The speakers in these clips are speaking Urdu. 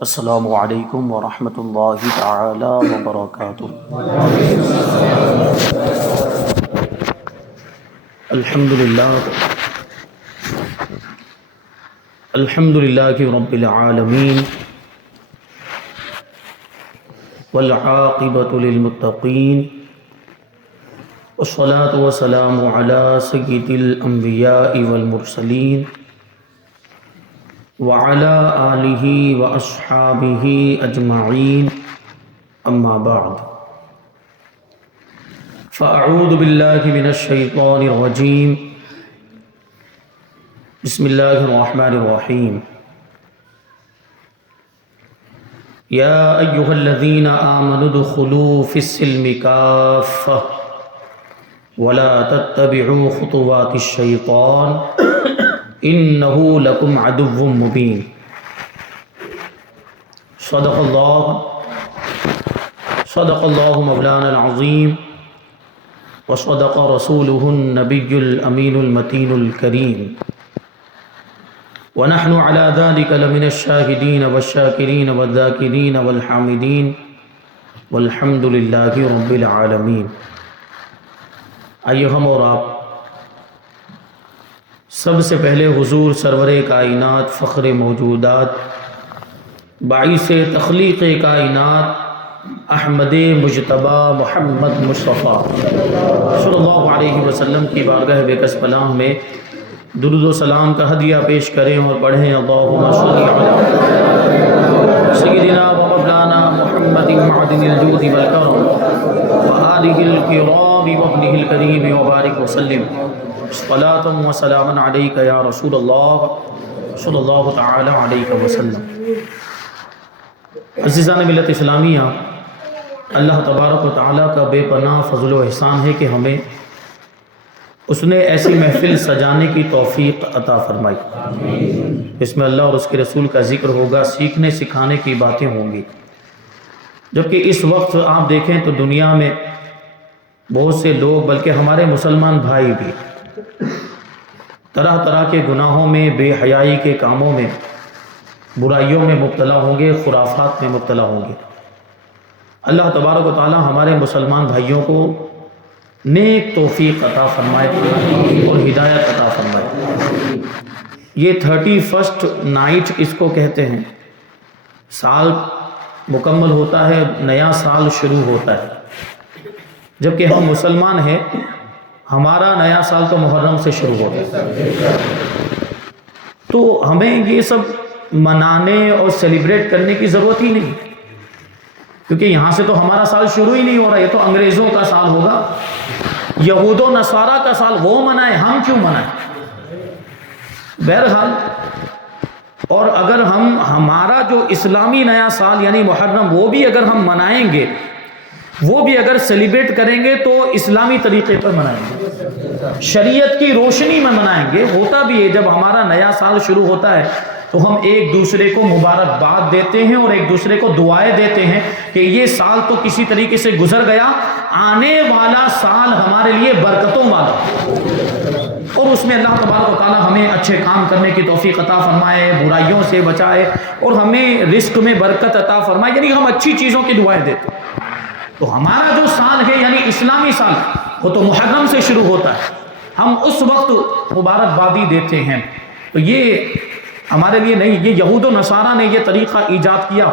السلام علیکم ورحمۃ اللہ تعالی وبرکاتہ۔ الحمد للہ رب العالمین والعاقبۃ للمتقین والصلاة والسلام علی سید الانبیاء والمرسلین وعلى آلہ واصحابہ اجمعین، اما بعد فاعوذ باللہ من الشیطان الرجیم، بسم اللہ الرحمن الرحیم۔ یا ایہا الذین آمنوا ادخلوا فی السلم کافۃ ولا تتبعوا خطوات الشیطان انہ لکم عدو مبین۔ صدق اللہ مولانا العظیم وصدق رسولہ النبی الامین المتین الکریم، ونحن علی ذلک لمن الشاہدین والشاکرین والذاکرین والحامدین والحمد للہ رب العالمین۔ آئیے ہم اور آپ سب سے پہلے حضور سرور کائنات، فخر موجودات، باعث تخلیق کائنات، احمد مجتبی محمد مصطفیٰ صلی اللہ علیہ وسلم کی بارگاہ بیکس پناہ میں درود و سلام کا ہدیہ پیش کریں اور پڑھیں اللہم صلی علی سیدنا و مولانا محمد معدن الجود والکرم وآلہ الکرام وابنہ الکریم وبارک وسلم، صلاۃ و سلام علیک یا رسول اللہ صلی اللہ تعالی علیہ وسلم۔ عزیزان ملت اسلامیہ، اللہ تبارک و تعالیٰ کا بے پناہ فضل و احسان ہے کہ ہمیں اس نے ایسی محفل سجانے کی توفیق عطا فرمائی، اس میں اللہ اور اس کے رسول کا ذکر ہوگا، سیکھنے سکھانے کی باتیں ہوں گی۔ جبکہ اس وقت آپ دیکھیں تو دنیا میں بہت سے لوگ، بلکہ ہمارے مسلمان بھائی بھی طرح طرح کے گناہوں میں، بے حیائی کے کاموں میں، برائیوں میں مبتلا ہوں گے، خرافات میں مبتلا ہوں گے۔ اللہ تبارک و تعالی ہمارے مسلمان بھائیوں کو نیک توفیق عطا فرمائے اور ہدایت عطا فرمائے۔ یہ 31 نائٹ اس کو کہتے ہیں، سال مکمل ہوتا ہے، نیا سال شروع ہوتا ہے۔ جبکہ ہم مسلمان ہیں، ہمارا نیا سال تو محرم سے شروع ہوتا ہے، تو ہمیں یہ سب منانے اور سیلیبریٹ کرنے کی ضرورت ہی نہیں، کیونکہ یہاں سے تو ہمارا سال شروع ہی نہیں ہو رہا، یہ تو انگریزوں کا سال ہوگا، یہود و نصارہ کا سال، وہ منائیں، ہم کیوں منائیں؟ بہرحال، اور اگر ہمارا جو اسلامی نیا سال یعنی محرم، وہ بھی اگر ہم منائیں گے، وہ بھی اگر سیلیبریٹ کریں گے تو اسلامی طریقے پر منائیں گے، شریعت کی روشنی میں منائیں گے۔ ہوتا بھی ہے، جب ہمارا نیا سال شروع ہوتا ہے تو ہم ایک دوسرے کو مبارکباد دیتے ہیں اور ایک دوسرے کو دعائیں دیتے ہیں کہ یہ سال تو کسی طریقے سے گزر گیا، آنے والا سال ہمارے لیے برکتوں والا، اور اس میں اللہ تبارک و تعالی ہمیں اچھے کام کرنے کی توفیق عطا فرمائے، برائیوں سے بچائے اور ہمیں رزق میں برکت عطا فرمائے، یعنی ہم اچھی چیزوں کی دعائیں دیتے ہیں۔ تو ہمارا جو سال ہے یعنی اسلامی سال، وہ تو محرم سے شروع ہوتا ہے، ہم اس وقت مبارکبادی دیتے ہیں۔ تو یہ ہمارے لیے نہیں، یہ یہود و نصارہ نے یہ طریقہ ایجاد کیا،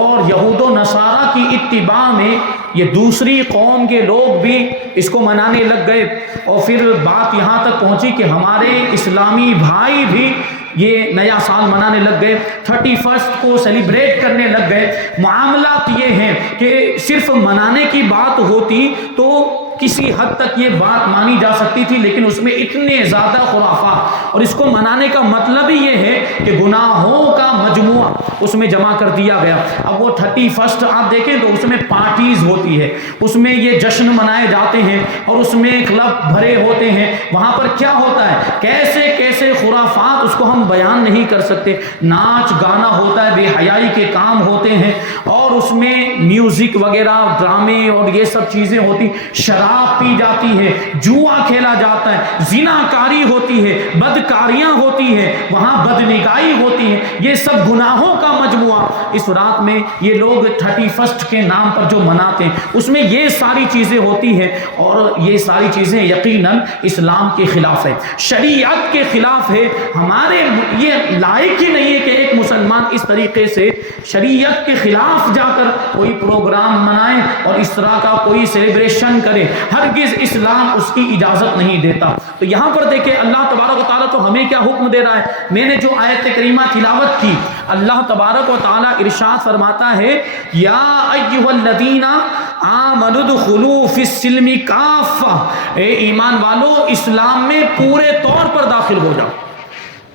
اور یہود و نصارہ کی اتباع میں یہ دوسری قوم کے لوگ بھی اس کو منانے لگ گئے، اور پھر بات یہاں تک پہنچی کہ ہمارے اسلامی بھائی بھی یہ نیا سال منانے لگ گئے، 31 کو سیلیبریٹ کرنے لگ گئے۔ معاملات یہ ہیں کہ صرف منانے کی بات ہوتی تو کسی حد تک یہ بات مانی جا سکتی تھی، لیکن اس میں اتنے زیادہ خرافات، اور اس کو منانے کا مطلب ہی یہ ہے کہ گناہوں کا مجموعہ اس میں جمع کر دیا گیا۔ اب وہ 31 آپ دیکھیں تو اس میں پارٹیز ہوتی ہے، اس میں یہ جشن منائے جاتے ہیں، اور اس میں کلب بھرے ہوتے ہیں، وہاں پر کیا ہوتا ہے، کیسے کیسے خرافات، اس کو ہم بیان نہیں کر سکتے۔ ناچ گانا ہوتا ہے، بے حیائی کے کام ہوتے ہیں، اور اس میں میوزک وغیرہ، ڈرامے اور یہ سب چیزیں ہوتی، شراب پی جاتی ہے، جوا کھیلا جاتا ہے، زنا کاری ہوتی ہے، بدکاریاں ہوتی ہیں، وہاں بدنگاہی ہوتی ہے، یہ سب گناہوں کا مجموعہ۔ اس رات میں یہ لوگ 31 کے نام پر جو مناتے ہیں اس میں یہ ساری چیزیں ہوتی ہیں، اور یہ ساری چیزیں یقیناً اسلام کے خلاف ہے، شریعت کے خلاف ہے۔ ہمارے یہ لائق ہی نہیں ہے کہ ایک مسلمان اس طریقے سے شریعت کے خلاف جا کر کوئی پروگرام منائے اور اس طرح کا کوئی سیلیبریشن کرے، ہرگز اسلام اس کی اجازت نہیں دیتا۔ تو یہاں پر دیکھیں اللہ تبارک و تعالیٰ تو ہمیں کیا حکم دے رہا ہے، میں نے جو آیت کریمہ تلاوت کی، اللہ تبارک و تعالیٰ ارشاد فرماتا ہے یا ایھا الذین آمنوا ادخلوا فی السلم کافہ، اے ایمان والو اسلام میں پورے طور پر داخل ہو جاؤ۔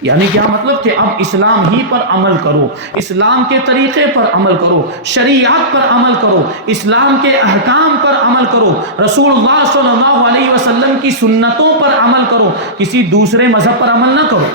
یعنی کیا مطلب کہ اب اسلام ہی پر عمل کرو، اسلام کے طریقے پر عمل کرو، شریعت پر عمل کرو، اسلام کے احکام پر عمل کرو، رسول اللہ صلی اللہ علیہ وسلم کی سنتوں پر عمل کرو، کسی دوسرے مذہب پر عمل نہ کرو،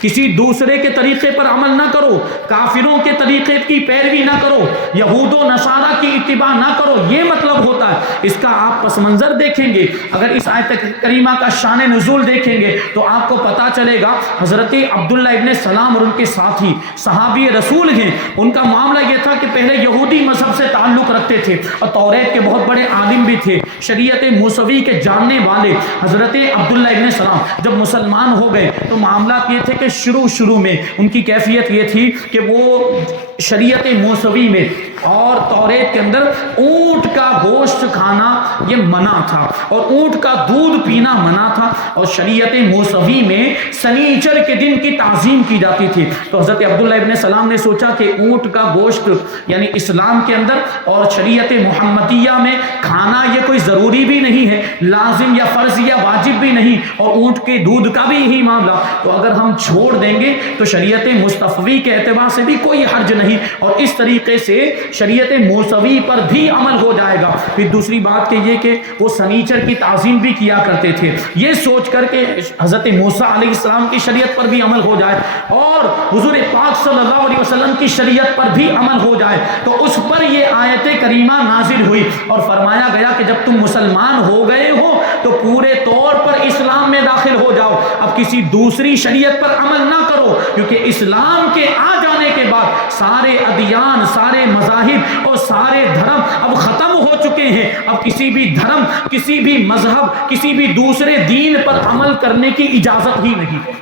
کسی دوسرے کے طریقے پر عمل نہ کرو، کافروں کے طریقے کی پیروی نہ کرو، یہود و نصارہ کی اتباع نہ کرو، یہ مطلب ہوتا ہے۔ اس کا آپ پس منظر دیکھیں گے، اگر اس آیت کریمہ کا شان نزول دیکھیں گے تو آپ کو پتا چلے گا حضرت عبداللہ ابن سلام اور ان کے ساتھی صحابی رسول ہیں، ان کا معاملہ یہ تھا کہ پہلے یہودی مذہب سے تعلق رکھتے تھے اور توریت کے بہت بڑے عالم بھی تھے، شریعت موسوی کے جاننے والے۔ حضرت عبداللہ ابن سلام جب مسلمان ہو گئے تو معاملات یہ تھے کہ شروع میں ان کی کیفیت یہ تھی کہ وہ شریعت موسوی میں اور توریت کے اندر اونٹ کا گوشت کھانا یہ منع تھا اور اونٹ کا دودھ پینا منع تھا، اور شریعت موسوی میں سنیچر کے دن کی تعظیم کی جاتی تھی۔ تو حضرت عبداللہ ابن سلام نے سوچا کہ اونٹ کا گوشت یعنی اسلام کے اندر اور شریعت محمدیہ میں کھانا یہ کوئی ضروری بھی نہیں ہے، لازم یا فرض یا واجب بھی نہیں، اور اونٹ کے دودھ کا بھی یہی معاملہ، تو اگر ہم چھوڑ دیں گے تو شریعت مصطفی کے اعتبار سے بھی کوئی حرج نہیں، اور اس طریقے سے شریعت موسوی پر بھی عمل ہو جائے گا۔ پھر دوسری بات کہ یہ کہ وہ سنیچر کی تعظیم بھی کیا کرتے تھے، یہ سوچ کر کہ حضرت موسیٰ علیہ السلام کی شریعت پر بھی عمل ہو جائے اور حضور پاک صلی اللہ علیہ وسلم کی شریعت پر بھی عمل ہو جائے، تو اس پر یہ آیت کریمہ نازل ہوئی اور فرمایا گیا کہ جب تم مسلمان ہو گئے ہو تو پورے طور پر اسلام میں داخل ہو جاؤ، اب کسی دوسری شریعت پر عمل نہ کرو، کیونکہ اسلام کے آ جانے کے بعد سارے ادیان، سارے مذاہب اور سارے دھرم اب ختم ہو چکے ہیں، اب کسی بھی دھرم، کسی بھی مذہب، کسی بھی دوسرے دین پر عمل کرنے کی اجازت ہی نہیں ہے۔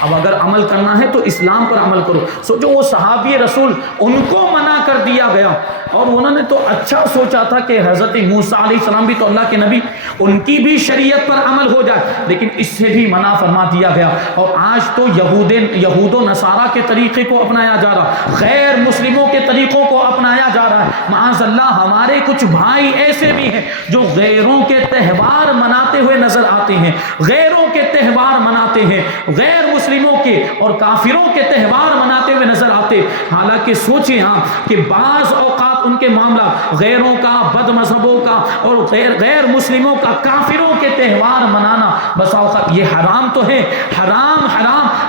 اب اگر عمل کرنا ہے تو اسلام پر عمل کرو۔ سوچو وہ صحابی رسول ان کو منع کر دیا گیا، اور انہوں نے تو اچھا سوچا تھا کہ حضرت موسیٰ علیہ السلام بھی تو اللہ کے نبی، ان کی بھی شریعت پر عمل ہو جائے، لیکن اس سے بھی منع فرما دیا گیا۔ اور آج تو یہود و نصارہ کے طریقے کو اپنایا جا رہا، غیر مسلموں کے طریقوں کو اپنایا جا رہا ہے۔ معاذ اللہ ہمارے کچھ بھائی ایسے بھی ہیں جو غیروں کے تہوار مناتے ہوئے نظر آتے ہیں، غیروں کے تہوار مناتے ہیں، غیر مسلموں کے اور کافروں کے تہوار مناتے ہوئے نظر آتے، حالانکہ سوچیں آپ کہ بعض اوقات ان کے معاملہ غیروں کا، بد مذہبوں کا اور غیر مسلموں کا، کافروں کے تہوار منانا بسا اوقات یہ حرام تو ہے، حرام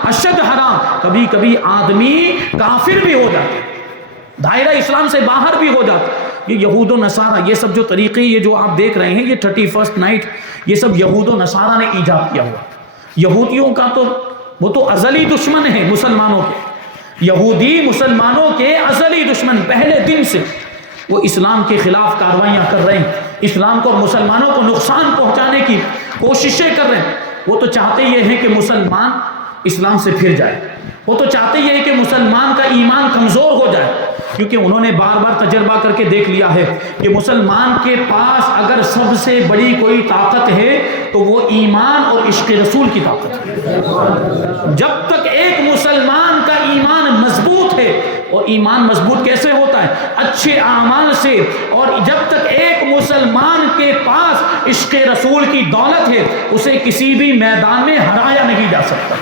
اشد حرام، کبھی کبھی آدمی کافر بھی ہو جاتے، دائرہ اسلام سے باہر بھی ہو جاتے۔ یہ یہود و نصارہ یہ سب جو طریقے یہ جو آپ دیکھ رہے ہیں، یہ 31 نائٹ یہ سب یہود و نصارہ نے ایجاد کیا ہوا۔ یہودیوں کا تو وہ تو ازلی دشمن ہیں مسلمانوں کے، یہودی مسلمانوں کے ازلی دشمن، پہلے دن سے وہ اسلام کے خلاف کاروائیاں کر رہے ہیں، اسلام کو اور مسلمانوں کو نقصان پہنچانے کی کوششیں کر رہے ہیں۔ وہ تو چاہتے یہ ہیں کہ مسلمان اسلام سے پھر جائے، وہ تو چاہتے یہ ہے کہ مسلمان کا ایمان کمزور ہو جائے، کیونکہ انہوں نے بار بار تجربہ کر کے دیکھ لیا ہے کہ مسلمان کے پاس اگر سب سے بڑی کوئی طاقت ہے تو وہ ایمان اور عشق رسول کی طاقت ہے۔ جب تک ایک مسلمان کا ایمان مضبوط ہے، اور ایمان مضبوط کیسے ہوتا ہے؟ اچھے اعمال سے، اور جب تک ایک مسلمان کے پاس عشق رسول کی دولت ہے اسے کسی بھی میدان میں ہرایا نہیں جا سکتا۔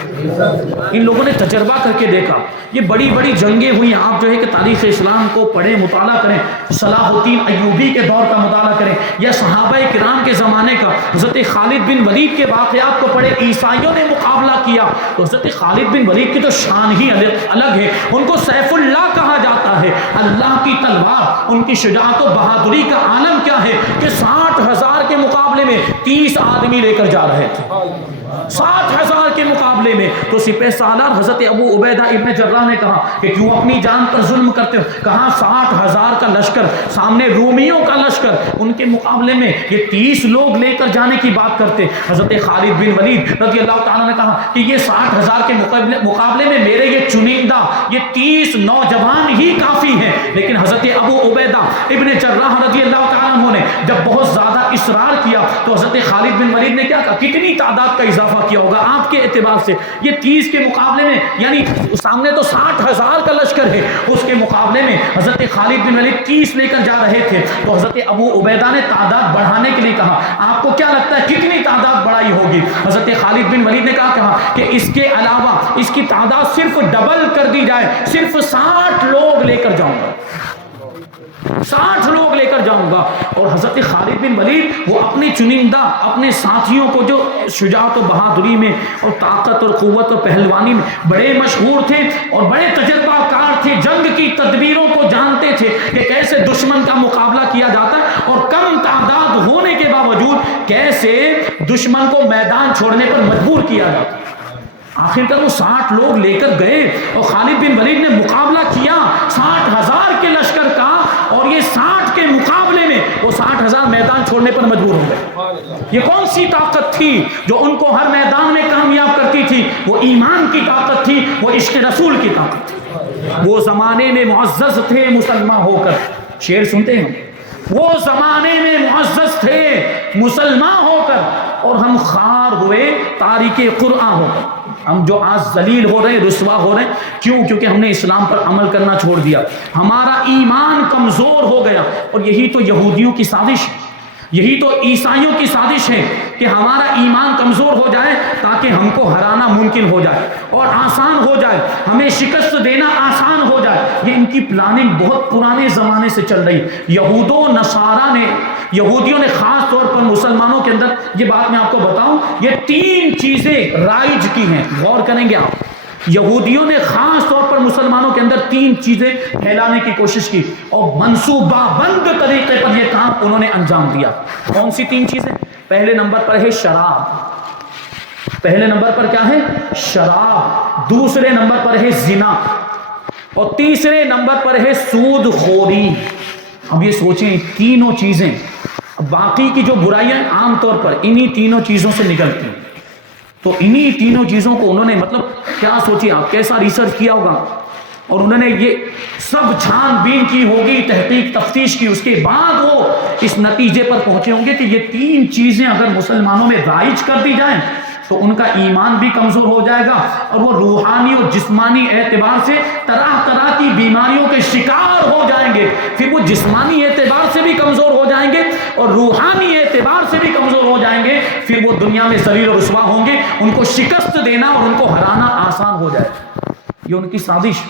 ان لوگوں نے تجربہ کر کے دیکھا، یہ بڑی بڑی جنگیں ہوئی، آپ جو ہے کہ تاریخ اسلام کو پڑھیں، مطالعہ کریں، صلاح الدین ایوبی کے دور کا مطالعہ کریں یا صحابہ کرام کے زمانے کا، حضرت خالد بن ولید کے واقعات کو پڑھیں۔ عیسائیوں نے مقابلہ کیا تو حضرت خالد بن ولید کی تو شان ہی الگ ہے، ان کو سیف اللہ کہا جاتا ہے، اللہ کی تلوار، ان کی شجاعت و بہادری کا عالم کیا ہے کہ 60,000 کے مقابلے میں 30 آدمی لے کر جا رہے تھے، 60,000 کے مقابلے میں، تو سپہ سالار حضرت ابو عبیدہ ابن جراح نے کہا کہ کیوں اپنی جان پر ظلم کرتے ہو؟ کہا 60,000 کا لشکر سامنے رومیوں کا لشکر، ان کے مقابلے میں یہ 30 لوگ لے کر جانے کی بات کرتے۔ حضرت خالد بن ولید رضی اللہ تعالیٰ نے کہا کہ یہ 60,000 کے مقابلے میں میرے یہ چنندہ یہ 30 نوجوان ہی کافی ہیں۔ لیکن حضرت ابو عبیدہ ابن جراح رضی اللہ تعالیٰ عنہ نے جب بہت زیادہ اصرار کیا تو حضرت خالد بن ولید نے کیا کہا؟ کتنی تعداد کا اضافہ کیا ہوگا آپ کے اعتبار سے؟ یہ 30 کے مقابلے میں، یعنی سامنے تو 60,000 کا لشکر ہے، اس کے مقابلے میں حضرت خالد بن ولید 30 لے کر جا رہے تھے۔ تو حضرت ابو عبیدہ نے تعداد بڑھانے کے لیے کہا آپ کو کیا لگتا ہے کتنی تعداد بڑھائی ہوگی؟ حضرت خالد بن ولید نے کہا کہ اس کے علاوہ اس کی تعداد صرف ڈبل کر دی جائے، صرف 60 لوگ لے کر جاؤں گا، 60 لوگ لے کر جاؤں گا۔ اور حضرت خالد بن ولید وہ اپنے چنندہ اپنے ساتھیوں کو جو شجاعت و بہادری میں اور طاقت اور قوت اور پہلوانی میں بڑے مشہور تھے اور بڑے تجربہ کار تھے، جنگ کی تدبیروں کو جانتے تھے کہ کیسے دشمن کا مقابلہ کیا جاتا ہے اور کم تعداد ہونے کے باوجود کیسے دشمن کو میدان چھوڑنے پر مجبور کیا جاتا ہے۔ آخر کر وہ 60 لوگ لے کر گئے اور خالد بن ولید نے مقابلہ کیا 60,000 کے لشکر کا، اور یہ 60 کے مقابلے میں وہ 60,000 میدان چھوڑنے پر مجبور ہو گئے۔ یہ کون سی طاقت تھی جو ان کو ہر میدان میں کامیاب کرتی تھی؟ وہ ایمان کی طاقت تھی، وہ عشق رسول کی طاقت تھی۔ وہ زمانے میں معزز تھے مسلمان ہو کر، شعر سنتے ہیں، وہ زمانے میں معزز تھے مسلمان ہو کر، اور ہم خار ہوئے تاریک قرآن ہو کر۔ ہم جو آج ذلیل ہو رہے ہیں، رسوا ہو رہے ہیں، کیوں؟ کیونکہ ہم نے اسلام پر عمل کرنا چھوڑ دیا، ہمارا ایمان کمزور ہو گیا۔ اور یہی تو یہودیوں کی سازش ہے، یہی تو عیسائیوں کی سازش ہے کہ ہمارا ایمان کمزور ہو جائے تاکہ ہم کو ہرانا ممکن ہو جائے اور آسان ہو جائے، ہمیں شکست دینا آسان ہو جائے۔ یہ ان کی پلاننگ بہت پرانے زمانے سے چل رہی۔ یہود و نصارہ نے، یہودیوں نے خاص طور پر مسلمانوں کے اندر، یہ بات میں آپ کو بتاؤں، یہ 3 چیزیں رائج کی ہیں، غور کریں گے آپ۔ یہودیوں نے خاص طور پر مسلمانوں کے اندر 3 چیزیں پھیلانے کی کوشش کی اور منصوبہ بند طریقے پر یہ کام انہوں نے انجام دیا۔ کون سی 3 چیزیں؟ پہلے نمبر پر ہے شراب، پہلے نمبر پر کیا ہے؟ شراب، دوسرے نمبر پر ہے زنا، اور تیسرے نمبر پر ہے سود خوری۔ اب یہ سوچیں تینوں چیزیں، باقی کی جو برائیاں عام طور پر انہی تینوں چیزوں سے نکلتی ہیں، تو انہی تینوں چیزوں کو انہوں نے مطلب کیا سوچی آپ، کیسا ریسرچ کیا ہوگا، اور انہوں نے یہ سب چھان بین کی ہوگی، تحقیق تفتیش کی، اس کے بعد وہ اس نتیجے پر پہنچے ہوں گے کہ یہ 3 چیزیں اگر مسلمانوں میں رائج کر دی جائیں تو ان کا ایمان بھی کمزور ہو جائے گا اور وہ روحانی اور جسمانی اعتبار سے طرح طرح کی بیماریوں کے شکار ہو جائیں گے، پھر وہ جسمانی اعتبار سے بھی کمزور ہو جائیں گے اور روحانی اعتبار سے بھی کمزور ہو جائیں گے، پھر وہ دنیا میں ذلیل و رسوا ہوں گے، ان کو شکست دینا اور ان کو ہرانا آسان ہو جائے گا۔ یہ ان کی سازش،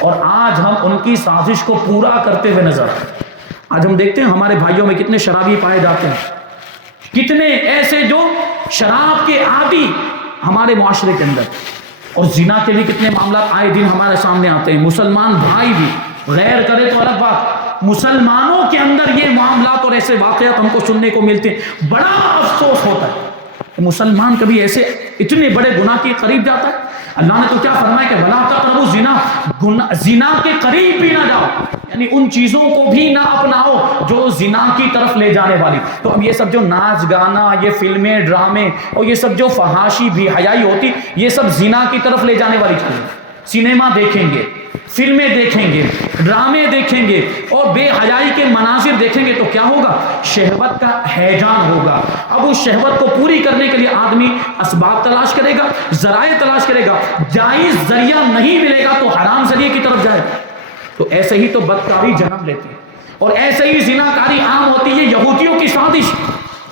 اور آج ہم ان کی سازش کو پورا کرتے ہوئے نظر آتے ہیں۔ آج ہم دیکھتے ہیں ہمارے بھائیوں میں کتنے شرابی پائے جاتے ہیں، کتنے ایسے جو شراب کے عادی ہمارے معاشرے کے اندر، اور زنا کے بھی کتنے معاملات آئے دن ہمارے سامنے آتے ہیں۔ مسلمان بھائی بھی، غیر کرے تو الگ بات، مسلمانوں کے اندر یہ معاملات اور ایسے واقعات ہم کو سننے کو ملتے ہیں۔ بڑا افسوس ہوتا ہے کہ مسلمان کبھی ایسے اتنے بڑے گناہ کے قریب جاتا ہے۔ اللہ نے تو کیا فرمایا کہ وَلَا تَقْرَبُوا الزِّنَا، زنا کے قریب بھی نہ جاؤ، یعنی ان چیزوں کو بھی نہ اپناؤ جو زنا کی طرف لے جانے والی۔ تو اب یہ سب جو ناچ گانا، یہ فلمیں، ڈرامے اور یہ سب جو فحاشی بھی حیائی ہوتی، یہ سب زنا کی طرف لے جانے والی چیزیں۔ سینما دیکھیں گے، فلمیں دیکھیں گے، ڈرامے دیکھیں گے اور بے حیائی کے مناظر دیکھیں گے تو کیا ہوگا؟ شہوت کا ہیجان ہوگا۔ اب اس شہوت کو پوری کرنے کے لیے آدمی اسباب تلاش کرے گا، ذرائع تلاش کرے گا، جائز ذریعہ نہیں ملے گا تو حرام ذریعے کی طرف جائے گا۔ تو ایسے ہی تو بدکاری جنم لیتی ہے اور ایسے ہی زناکاری عام ہوتی ہے۔ یہودیوں کی سازش،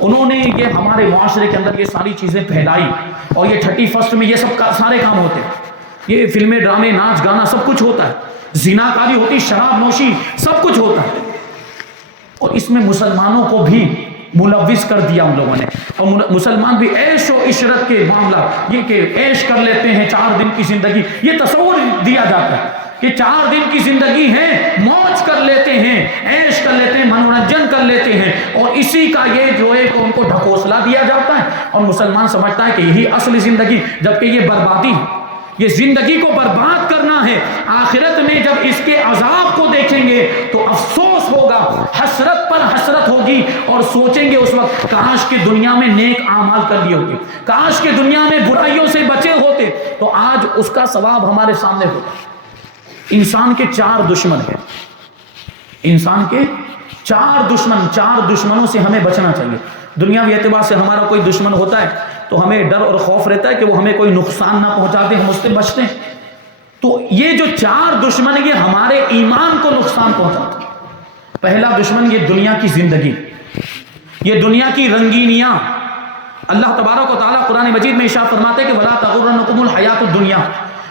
انہوں نے یہ ہمارے معاشرے کے اندر یہ ساری چیزیں پھیلائی، اور یہ 31 میں یہ سب سارے کام ہوتے ہیں، یہ فلمیں، ڈرامے، ناچ گانا سب کچھ ہوتا ہے، زناکاری ہوتی، شراب نوشی سب کچھ ہوتا ہے، اور اس میں مسلمانوں کو بھی ملوث کر دیا ہم لوگوں نے، اور مسلمان بھی عیش و عشرت کے معاملہ، یہ کہ عیش کر لیتے ہیں 4 دن کی زندگی، یہ تصور دیا جاتا ہے کہ 4 دن کی زندگی ہے، موج کر لیتے ہیں، عیش کر لیتے ہیں، منورنجن کر لیتے ہیں، اور اسی کا یہ جو ہے ان کو ڈھکوسلا دیا جاتا ہے، اور مسلمان سمجھتا ہے کہ یہی اصل زندگی، جبکہ یہ بربادی ہے، یہ زندگی کو برباد کرنا ہے۔ آخرت میں جب اس کے عذاب کو دیکھیں گے تو افسوس ہوگا، حسرت پر حسرت ہوگی، اور سوچیں گے اس وقت کاش کہ دنیا میں نیک اعمال کر لیے ہوتے، کاش کہ دنیا میں برائیوں سے بچے ہوتے، تو آج اس کا ثواب ہمارے سامنے ہوتا۔ انسان کے 4 دشمن ہیں، انسان کے 4 دشمنوں سے ہمیں بچنا چاہیے۔ دنیاوی اعتبار سے ہمارا کوئی دشمن ہوتا ہے تو ہمیں ڈر اور خوف رہتا ہے کہ وہ ہمیں کوئی نقصان نہ پہنچاتے، ہم اس سے بچتے ہیں۔ تو یہ جو 4 دشمن یہ ہمارے ایمان کو نقصان پہنچاتے ہیں۔ پہلا دشمن یہ دنیا کی زندگی، یہ دنیا کی رنگینیاں۔ اللہ تبارک و تعالیٰ قرآن مجید میں ارشاد فرماتے ہیں کہ وَلَا تَغُرَّنَّكُمُ الْحَيَاةُ الدُّنْيَا،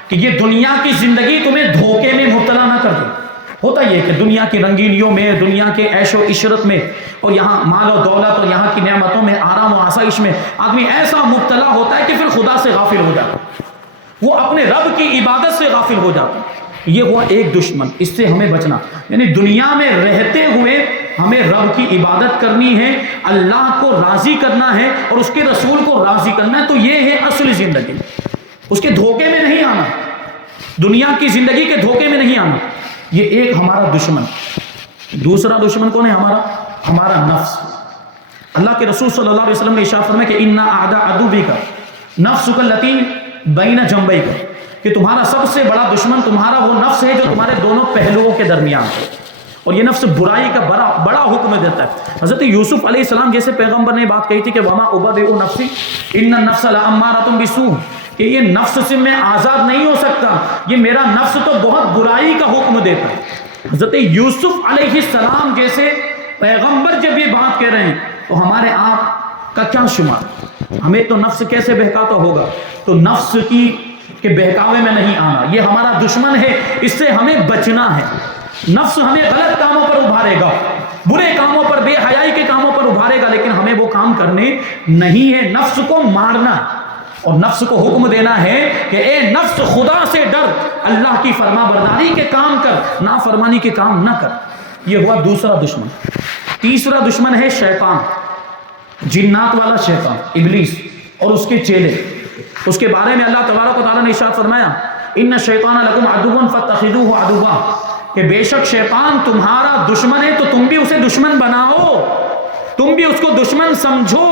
کہ یہ دنیا کی زندگی تمہیں دھوکے میں مبتلا نہ کر دے۔ ہوتا یہ کہ دنیا کی رنگینیوں میں، دنیا کے عیش و عشرت میں، اور یہاں مال و دولت اور یہاں کی نعمتوں میں، آرام و آسائش میں آدمی ایسا مبتلا ہوتا ہے کہ پھر خدا سے غافل ہو جاتا ہے، وہ اپنے رب کی عبادت سے غافل ہو جاتا ہے۔ یہ ہوا ایک دشمن، اس سے ہمیں بچنا، یعنی دنیا میں رہتے ہوئے ہمیں رب کی عبادت کرنی ہے، اللہ کو راضی کرنا ہے اور اس کے رسول کو راضی کرنا ہے، تو یہ ہے اصل زندگی۔ اس کے دھوکے میں نہیں آنا، دنیا کی زندگی کے دھوکے میں نہیں آنا، یہ ایک ہمارا دشمن۔ دوسرا دشمن کون ہے ہمارا نفس۔ اللہ کے رسول صلی اللہ علیہ وسلم نے ارشاد فرمایا کہ اِنَّ أَعْدَاءَ عَدُوِّكَ نَفْسُكَ الَّتِي بَيْنَ جَنبَيْكَ، کہ تمہارا سب سے بڑا دشمن تمہارا وہ نفس ہے جو تمہارے دونوں پہلوؤں کے درمیان ہے، اور یہ نفس برائی کا بڑا حکم دیتا ہے۔ حضرت یوسف علیہ السلام جیسے پیغمبر نے بات کہی تھی کہ وَمَا أُبَرِّئُ نَفْسِي إِنَّ النَّفْسَ لَأَمَّارَةٌ بِالسُّوءِ، کہ یہ نفس سے میں آزاد نہیں ہو سکتا، یہ میرا نفس تو بہت برائی کا حکم دیتا ہے۔ حضرت یوسف علیہ السلام جیسے پیغمبر جب یہ بات کہہ رہے ہیں تو ہمارے آپ کا کیا شمار؟ ہمیں تو نفس کیسے بہکاتا ہوگا؟ تو نفس کے بہکاوے میں نہیں آنا، یہ ہمارا دشمن ہے، اس سے ہمیں بچنا ہے۔ نفس ہمیں غلط کاموں پر ابھارے گا، برے کاموں پر، بے حیائی کے کاموں پر ابھارے گا، لیکن ہمیں وہ کام کرنے نہیں ہے۔ نفس کو مارنا اور نفس کو حکم دینا ہے کہ اے نفس خدا سے ڈر، اللہ کی فرما برداری کے کام کر، نافرمانی کے کام نہ کر۔ یہ ہوا دوسرا دشمن۔ تیسرا دشمن ہے شیطان، جنات والا شیطان، ابلیس اور اس کے چیلے۔ اس کے بارے میں اللہ تبارک و تعالیٰ نے ارشاد فرمایا ان الشیطان لکم عدو فاتخذوہ عدوا، کہ بے شک شیطان تمہارا دشمن ہے تو تم بھی اسے دشمن بناؤ، تم بھی اس کو دشمن سمجھو۔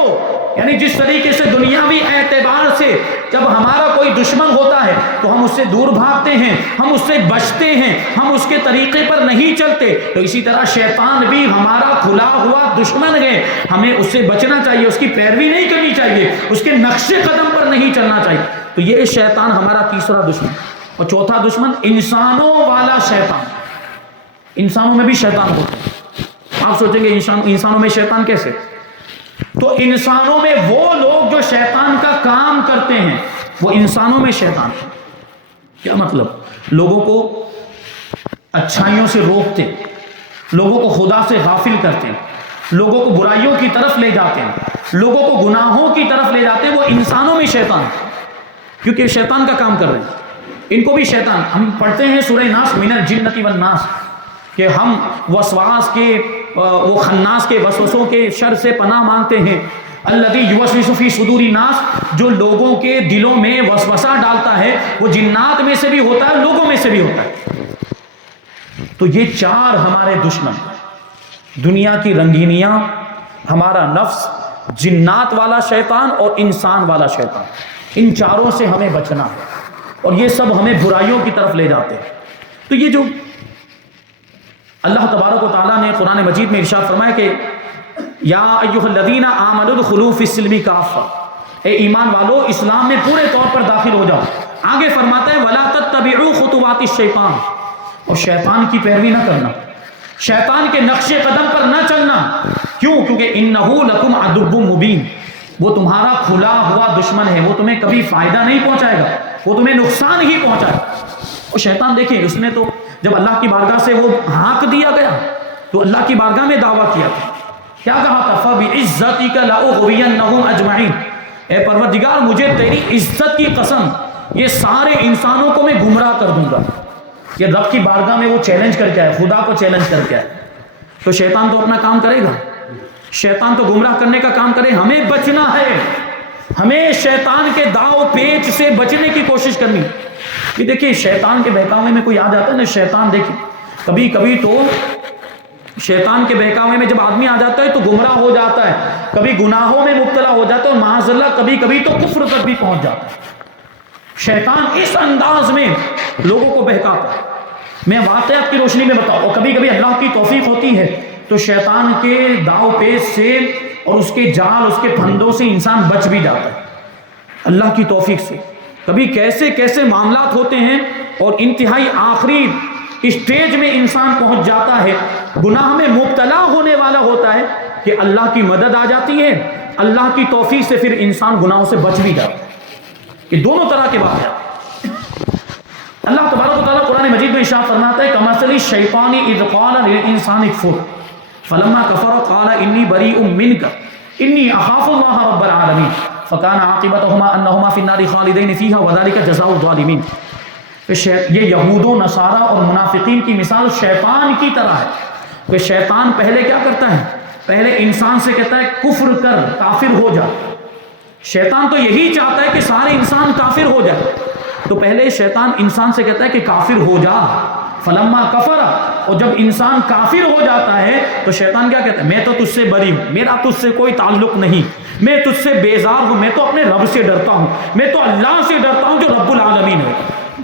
یعنی جس طریقے سے دنیاوی اعتبار سے جب ہمارا کوئی دشمن ہوتا ہے تو ہم اس سے دور بھاگتے ہیں، ہم اس سے بچتے ہیں، ہم اس کے طریقے پر نہیں چلتے، تو اسی طرح شیطان بھی ہمارا کھلا ہوا دشمن ہے، ہمیں اس سے بچنا چاہیے، اس کی پیروی نہیں کرنی چاہیے، اس کے نقش قدم پر نہیں چلنا چاہیے۔ تو یہ شیطان ہمارا تیسرا دشمن۔ اور چوتھا دشمن انسانوں والا شیطان۔ انسانوں میں بھی شیطان ہوتا ہے۔ آپ سوچیں گے انسانوں میں شیطان کیسے؟ تو انسانوں میں وہ لوگ جو شیطان کا کام کرتے ہیں وہ انسانوں میں شیطان ہے۔ کیا مطلب؟ لوگوں کو اچھائیوں سے روکتے، لوگوں کو خدا سے غافل کرتے ہیں، لوگوں کو برائیوں کی طرف لے جاتے ہیں، لوگوں کو گناہوں کی طرف لے جاتے ہیں، وہ انسانوں میں شیطان ہے، کیونکہ شیطان کا کام کر رہے ہیں۔ ان کو بھی شیطان، ہم پڑھتے ہیں سورہ ناس من الجنۃ والناس کہ ہم وسواس کے، وہ خناس کے وسوسوں کے شر سے پناہ مانگتے ہیں۔ الذی یوسوس فی صدور الناس، جو لوگوں کے دلوں میں وسوسہ ڈالتا ہے، وہ جنات میں سے بھی ہوتا ہے، لوگوں میں سے بھی ہوتا ہے۔ تو یہ 4 ہمارے دشمن، دنیا کی رنگینیاں، ہمارا نفس، جنات والا شیطان اور انسان والا شیطان، ان 4 سے ہمیں بچنا ہے، اور یہ سب ہمیں برائیوں کی طرف لے جاتے ہیں۔ تو یہ جو اللہ تبارک و تعالیٰ نے قرآن مجید میں ارشاد فرمایا کہ یا ایھا الذین آمنوا ادخلوا فی السلم کافہ، اے ایمان والو اسلام میں پورے طور پر داخل ہو جاؤ۔ آگے فرماتا ہے ولا تتبعوا خطوات الشیطان، اور شیطان کی پیروی نہ کرنا، شیطان کے نقش قدم پر نہ چلنا۔ کیوں؟ کیونکہ انہ لکم عدو مبین، وہ تمہارا کھلا ہوا دشمن ہے، وہ تمہیں کبھی فائدہ نہیں پہنچائے گا، وہ تمہیں نقصان ہی پہنچائے گا۔ اور شیطان دیکھیں، اس نے تو جب اللہ کی بارگاہ سے وہ ہانک دیا گیا تو اللہ کی بارگاہ میں دعویٰ کیا تھا، کیا کہا تھا؟ فَبِعِزَّتِكَ لَأُغْوِيَنَّهُمْ أَجْمَعِينَ، اے پروردگار مجھے تیری عزت کی قسم یہ سارے انسانوں کو میں گمراہ کر دوں گا، یہ رب کی بارگاہ میں وہ چیلنج کر کے آئے، خدا کو چیلنج کر کے آئے، تو شیطان تو اپنا کام کرے گا، شیطان تو گمراہ کرنے کا کام کرے. ہمیں بچنا ہے، ہمیں شیطان کے داؤ پیچ سے بچنے کی کوشش کرنی. یہ دیکھیے شیطان کے بہکاوے میں کوئی آ جاتا ہے نا، شیطان دیکھیں کبھی کبھی تو شیطان کے بہکاوے میں جب آدمی آ جاتا ہے تو گمراہ ہو جاتا ہے، کبھی گناہوں میں مبتلا ہو جاتا ہے، اور معاذ اللہ کبھی کبھی تو کفر تک بھی پہنچ جاتا ہے. شیطان اس انداز میں لوگوں کو بہکاتا ہے. میں واقعات کی روشنی میں بتاؤں، اور کبھی کبھی اللہ کی توفیق ہوتی ہے تو شیطان کے داؤ پیچ سے اور اس کے جال، اس کے پھندوں سے انسان بچ بھی جاتا ہے اللہ کی توفیق سے. کبھی کیسے کیسے معاملات ہوتے ہیں، اور انتہائی آخری اسٹیج میں انسان پہنچ جاتا ہے، گناہ میں مبتلا ہونے والا ہوتا ہے کہ اللہ کی مدد آ جاتی ہے، اللہ کی توفیق سے پھر انسان گناہوں سے بچ بھی جاتا ہے. یہ دونوں طرح کے واقعات. اللہ تبارک و تعالیٰ قرآن مجید میں ارشاد فرماتا ہے کمثل الشیطان اذ قال للانسان اکفر فلما کفر قال انی بریء منک انی اخاف اللہ رب العالمین فکان عاقبتہما انہما فی النار خالدین فیہا وذلک جزاء الظالمین. یہ یہود و نصارہ اور منافقین کی مثال شیطان کی طرح ہے. کہ شیطان پہلے کیا کرتا ہے؟ پہلے انسان سے کہتا ہے کفر کر، کافر ہو جا. شیطان تو یہی چاہتا ہے کہ سارے انسان کافر ہو جائے، تو پہلے شیطان انسان سے کہتا ہے کہ کافر ہو جا. فلما کفر، اور جب انسان کافر ہو جاتا ہے تو شیطان کیا کہتا ہے؟ میں تو تجھ سے بری ہوں، میرا تجھ سے کوئی تعلق نہیں، میں تجھ سے بیزار ہوں، میں تو اپنے رب سے ڈرتا ہوں، میں تو اللہ سے ڈرتا ہوں جو رب العالمین ہے.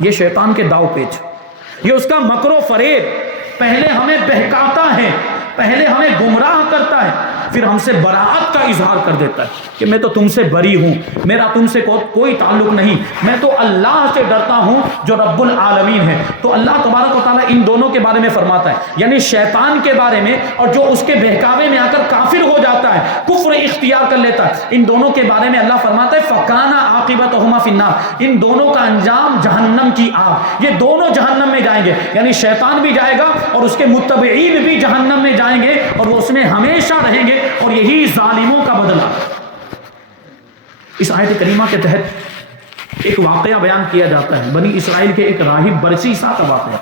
یہ شیطان کے داؤ پیچ، یہ اس کا مکر و فریب. پہلے ہمیں بہکاتا ہے، پہلے ہمیں گمراہ کرتا ہے، پھر ہم سے براءت کا اظہار کر دیتا ہے کہ میں تو تم سے بری ہوں، میرا تم سے کوئی تعلق نہیں، میں تو اللہ سے ڈرتا ہوں جو رب العالمین ہے. تو اللہ تبارک و تعالیٰ ان دونوں کے بارے میں فرماتا ہے، یعنی شیطان کے بارے میں اور جو اس کے بہکاوے میں آ کر کافر ہو جاتا ہے، کفر اختیار کر لیتا ہے، ان دونوں کے بارے میں اللہ فرماتا ہے فَكَانَ عَاقِبَتُهُمَا فِي النَّارِ، ان دونوں کا انجام جہنم کی آگ. یہ دونوں جہنم میں جائیں گے، یعنی شیطان بھی جائے گا اور اس کے متبعین بھی جہنم میں جائیں گے، اور وہ اس میں ہمیشہ رہیں گے، اور یہی ظالموں کا بدلہ. اس آیت کریمہ کے تحت ایک واقعہ بیان کیا جاتا ہے، بنی اسرائیل کے ایک راہب برسیسا کا واقعہ.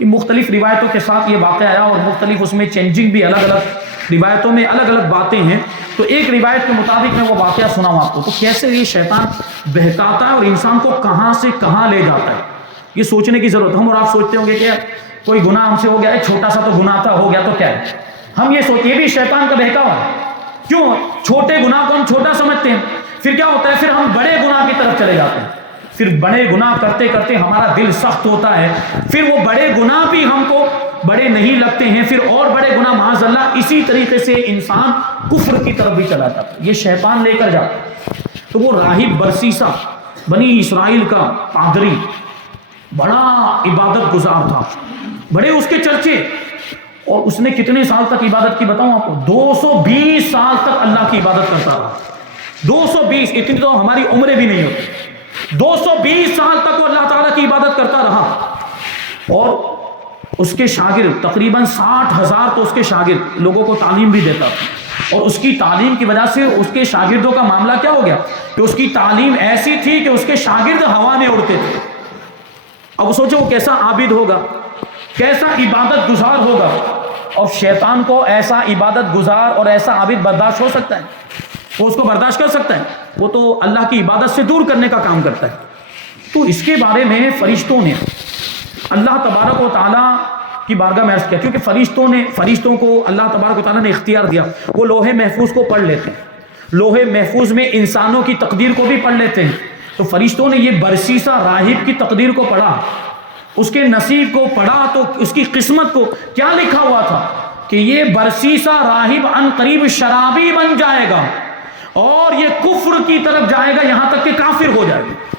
یہ مختلف روایتوں کے ساتھ یہ واقعہ آیا، اور مختلف اس میں چینجنگ بھی الگ الگ روایتوں میں الگ الگ باتیں ہیں. تو ایک روایت کے مطابق میں وہ واقعہ سناؤں آپ کو، تو کیسے یہ شیطان بہکاتا ہے اور انسان کو کہاں سے کہاں لے جاتا ہے، یہ سوچنے کی ضرورت. ہم اور آپ سوچتے ہوں گے کہ کوئی گناہ ہم سے ہو گیا ہے، چھوٹا سا تو گناہ تھا، ہو گیا تو کیا ہے. ہم یہ سوچتے، یہ بھی شیطان کا بہکاوا ہے. کیوں؟ چھوٹے گناہ کو ہم چھوٹا سمجھتے ہیں، پھر کیا ہوتا ہے، پھر ہم بڑے گناہ کی طرف چلے جاتے ہیں، پھر بڑے گناہ کرتے کرتے ہمارا دل سخت ہوتا ہے، پھر وہ بڑے گناہ بھی ہم کو بڑے نہیں لگتے ہیں، پھر اور بڑے گناہ معاذ اللہ. اسی طریقے سے انسان کفر کی طرف بھی چلا جاتا ہے، یہ شیطان لے کر جاتا ہے. تو وہ راہب برسیسا بنی اسرائیل کا پادری بڑا عبادت گزار تھا، بڑے اس کے چرچے، اور اس نے کتنے سال تک عبادت کی بتاؤں آپ کو؟ 220 سال تک اللہ کی عبادت کرتا رہا. 220، اتنی تو ہماری عمریں بھی نہیں ہوتی. 220 سال تک وہ اللہ تعالیٰ کی عبادت کرتا رہا، اور اس کے شاگرد تقریباً 60,000 تو اس کے شاگرد لوگوں کو تعلیم بھی دیتا تھا. اور اس کی تعلیم کی وجہ سے اس کے شاگردوں کا معاملہ کیا ہو گیا کہ اس کی تعلیم ایسی تھی کہ اس کے شاگرد ہوا میں اڑتے تھے. اب سوچو وہ کیسا عابد ہوگا، کیسا عبادت گزار ہوگا. اور شیطان کو ایسا عبادت گزار اور ایسا عابد برداشت ہو سکتا ہے؟ وہ اس کو برداشت کر سکتا ہے؟ وہ تو اللہ کی عبادت سے دور کرنے کا کام کرتا ہے. تو اس کے بارے میں فرشتوں نے اللہ تبارک و تعالیٰ کی بارگاہ میں عرض کیا، کیونکہ فرشتوں کو اللہ تبارک و تعالیٰ نے اختیار دیا، وہ لوح محفوظ کو پڑھ لیتے ہیں، لوح محفوظ میں انسانوں کی تقدیر کو بھی پڑھ لیتے ہیں. تو فرشتوں نے یہ برسیسا راہب کی تقدیر کو پڑھا، اس کے نصیب کو پڑھا، تو اس کی قسمت کو کیا لکھا ہوا تھا کہ یہ برسیسا راہب ان قریب شرابی بن جائے گا، اور یہ کفر کی طرف جائے گا، یہاں تک کہ کافر ہو جائے گا.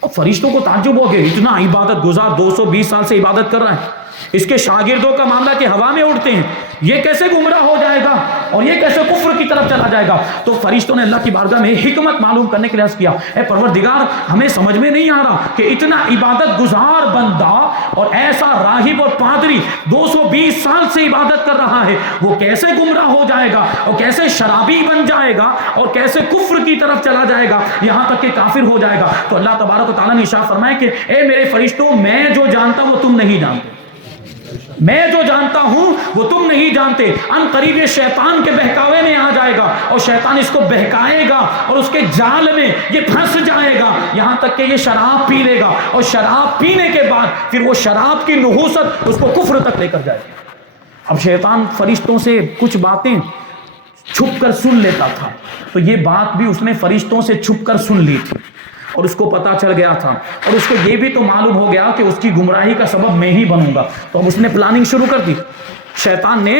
اور فرشتوں کو تعجب ہو گیا، اتنا عبادت گزار 220 سال سے عبادت کر رہا ہے، اس کے شاگردوں کا معاملہ کہ ہوا میں اڑتے ہیں، یہ کیسے گمراہ ہو جائے گا اور یہ کیسے کفر کی طرف چلا جائے گا؟ تو فرشتوں نے اللہ کی بارگاہ میں حکمت معلوم کرنے کے لیے عرض کیا، اے پروردگار ہمیں سمجھ میں نہیں آ رہا کہ اتنا عبادت گزار بندہ اور ایسا راہب اور پادری 220 سال سے عبادت کر رہا ہے، وہ کیسے گمراہ ہو جائے گا اور کیسے شرابی بن جائے گا اور کیسے کفر کی طرف چلا جائے گا، یہاں تک کہ کافر ہو جائے گا؟ تو اللہ تبارک و تعالیٰ نے ارشاد فرمایا کہ اے میرے فرشتوں، میں جو جانتا ہوں وہ تم نہیں جانتے، میں جو جانتا ہوں وہ تم نہیں جانتے۔ ان قریب یہ شیطان کے بہکاوے میں آ جائے گا اور شیطان اس کو بہکائے گا اور اس کے جال میں یہ پھنس جائے گا، یہاں تک کہ یہ شراب پی لے گا اور شراب پینے کے بعد پھر وہ شراب کی نحوست اس کو کفر تک لے کر جائے گا۔ اب شیطان فرشتوں سے کچھ باتیں چھپ کر سن لیتا تھا، تو یہ بات بھی اس نے فرشتوں سے چھپ کر سن لی تھی اور اس کو پتا چل گیا تھا، اور اس کو یہ بھی تو معلوم ہو گیا کہ اس کی گمراہی کا سبب میں ہی بنوں گا۔ تو اب اس نے پلاننگ شروع کر دی، شیطان نے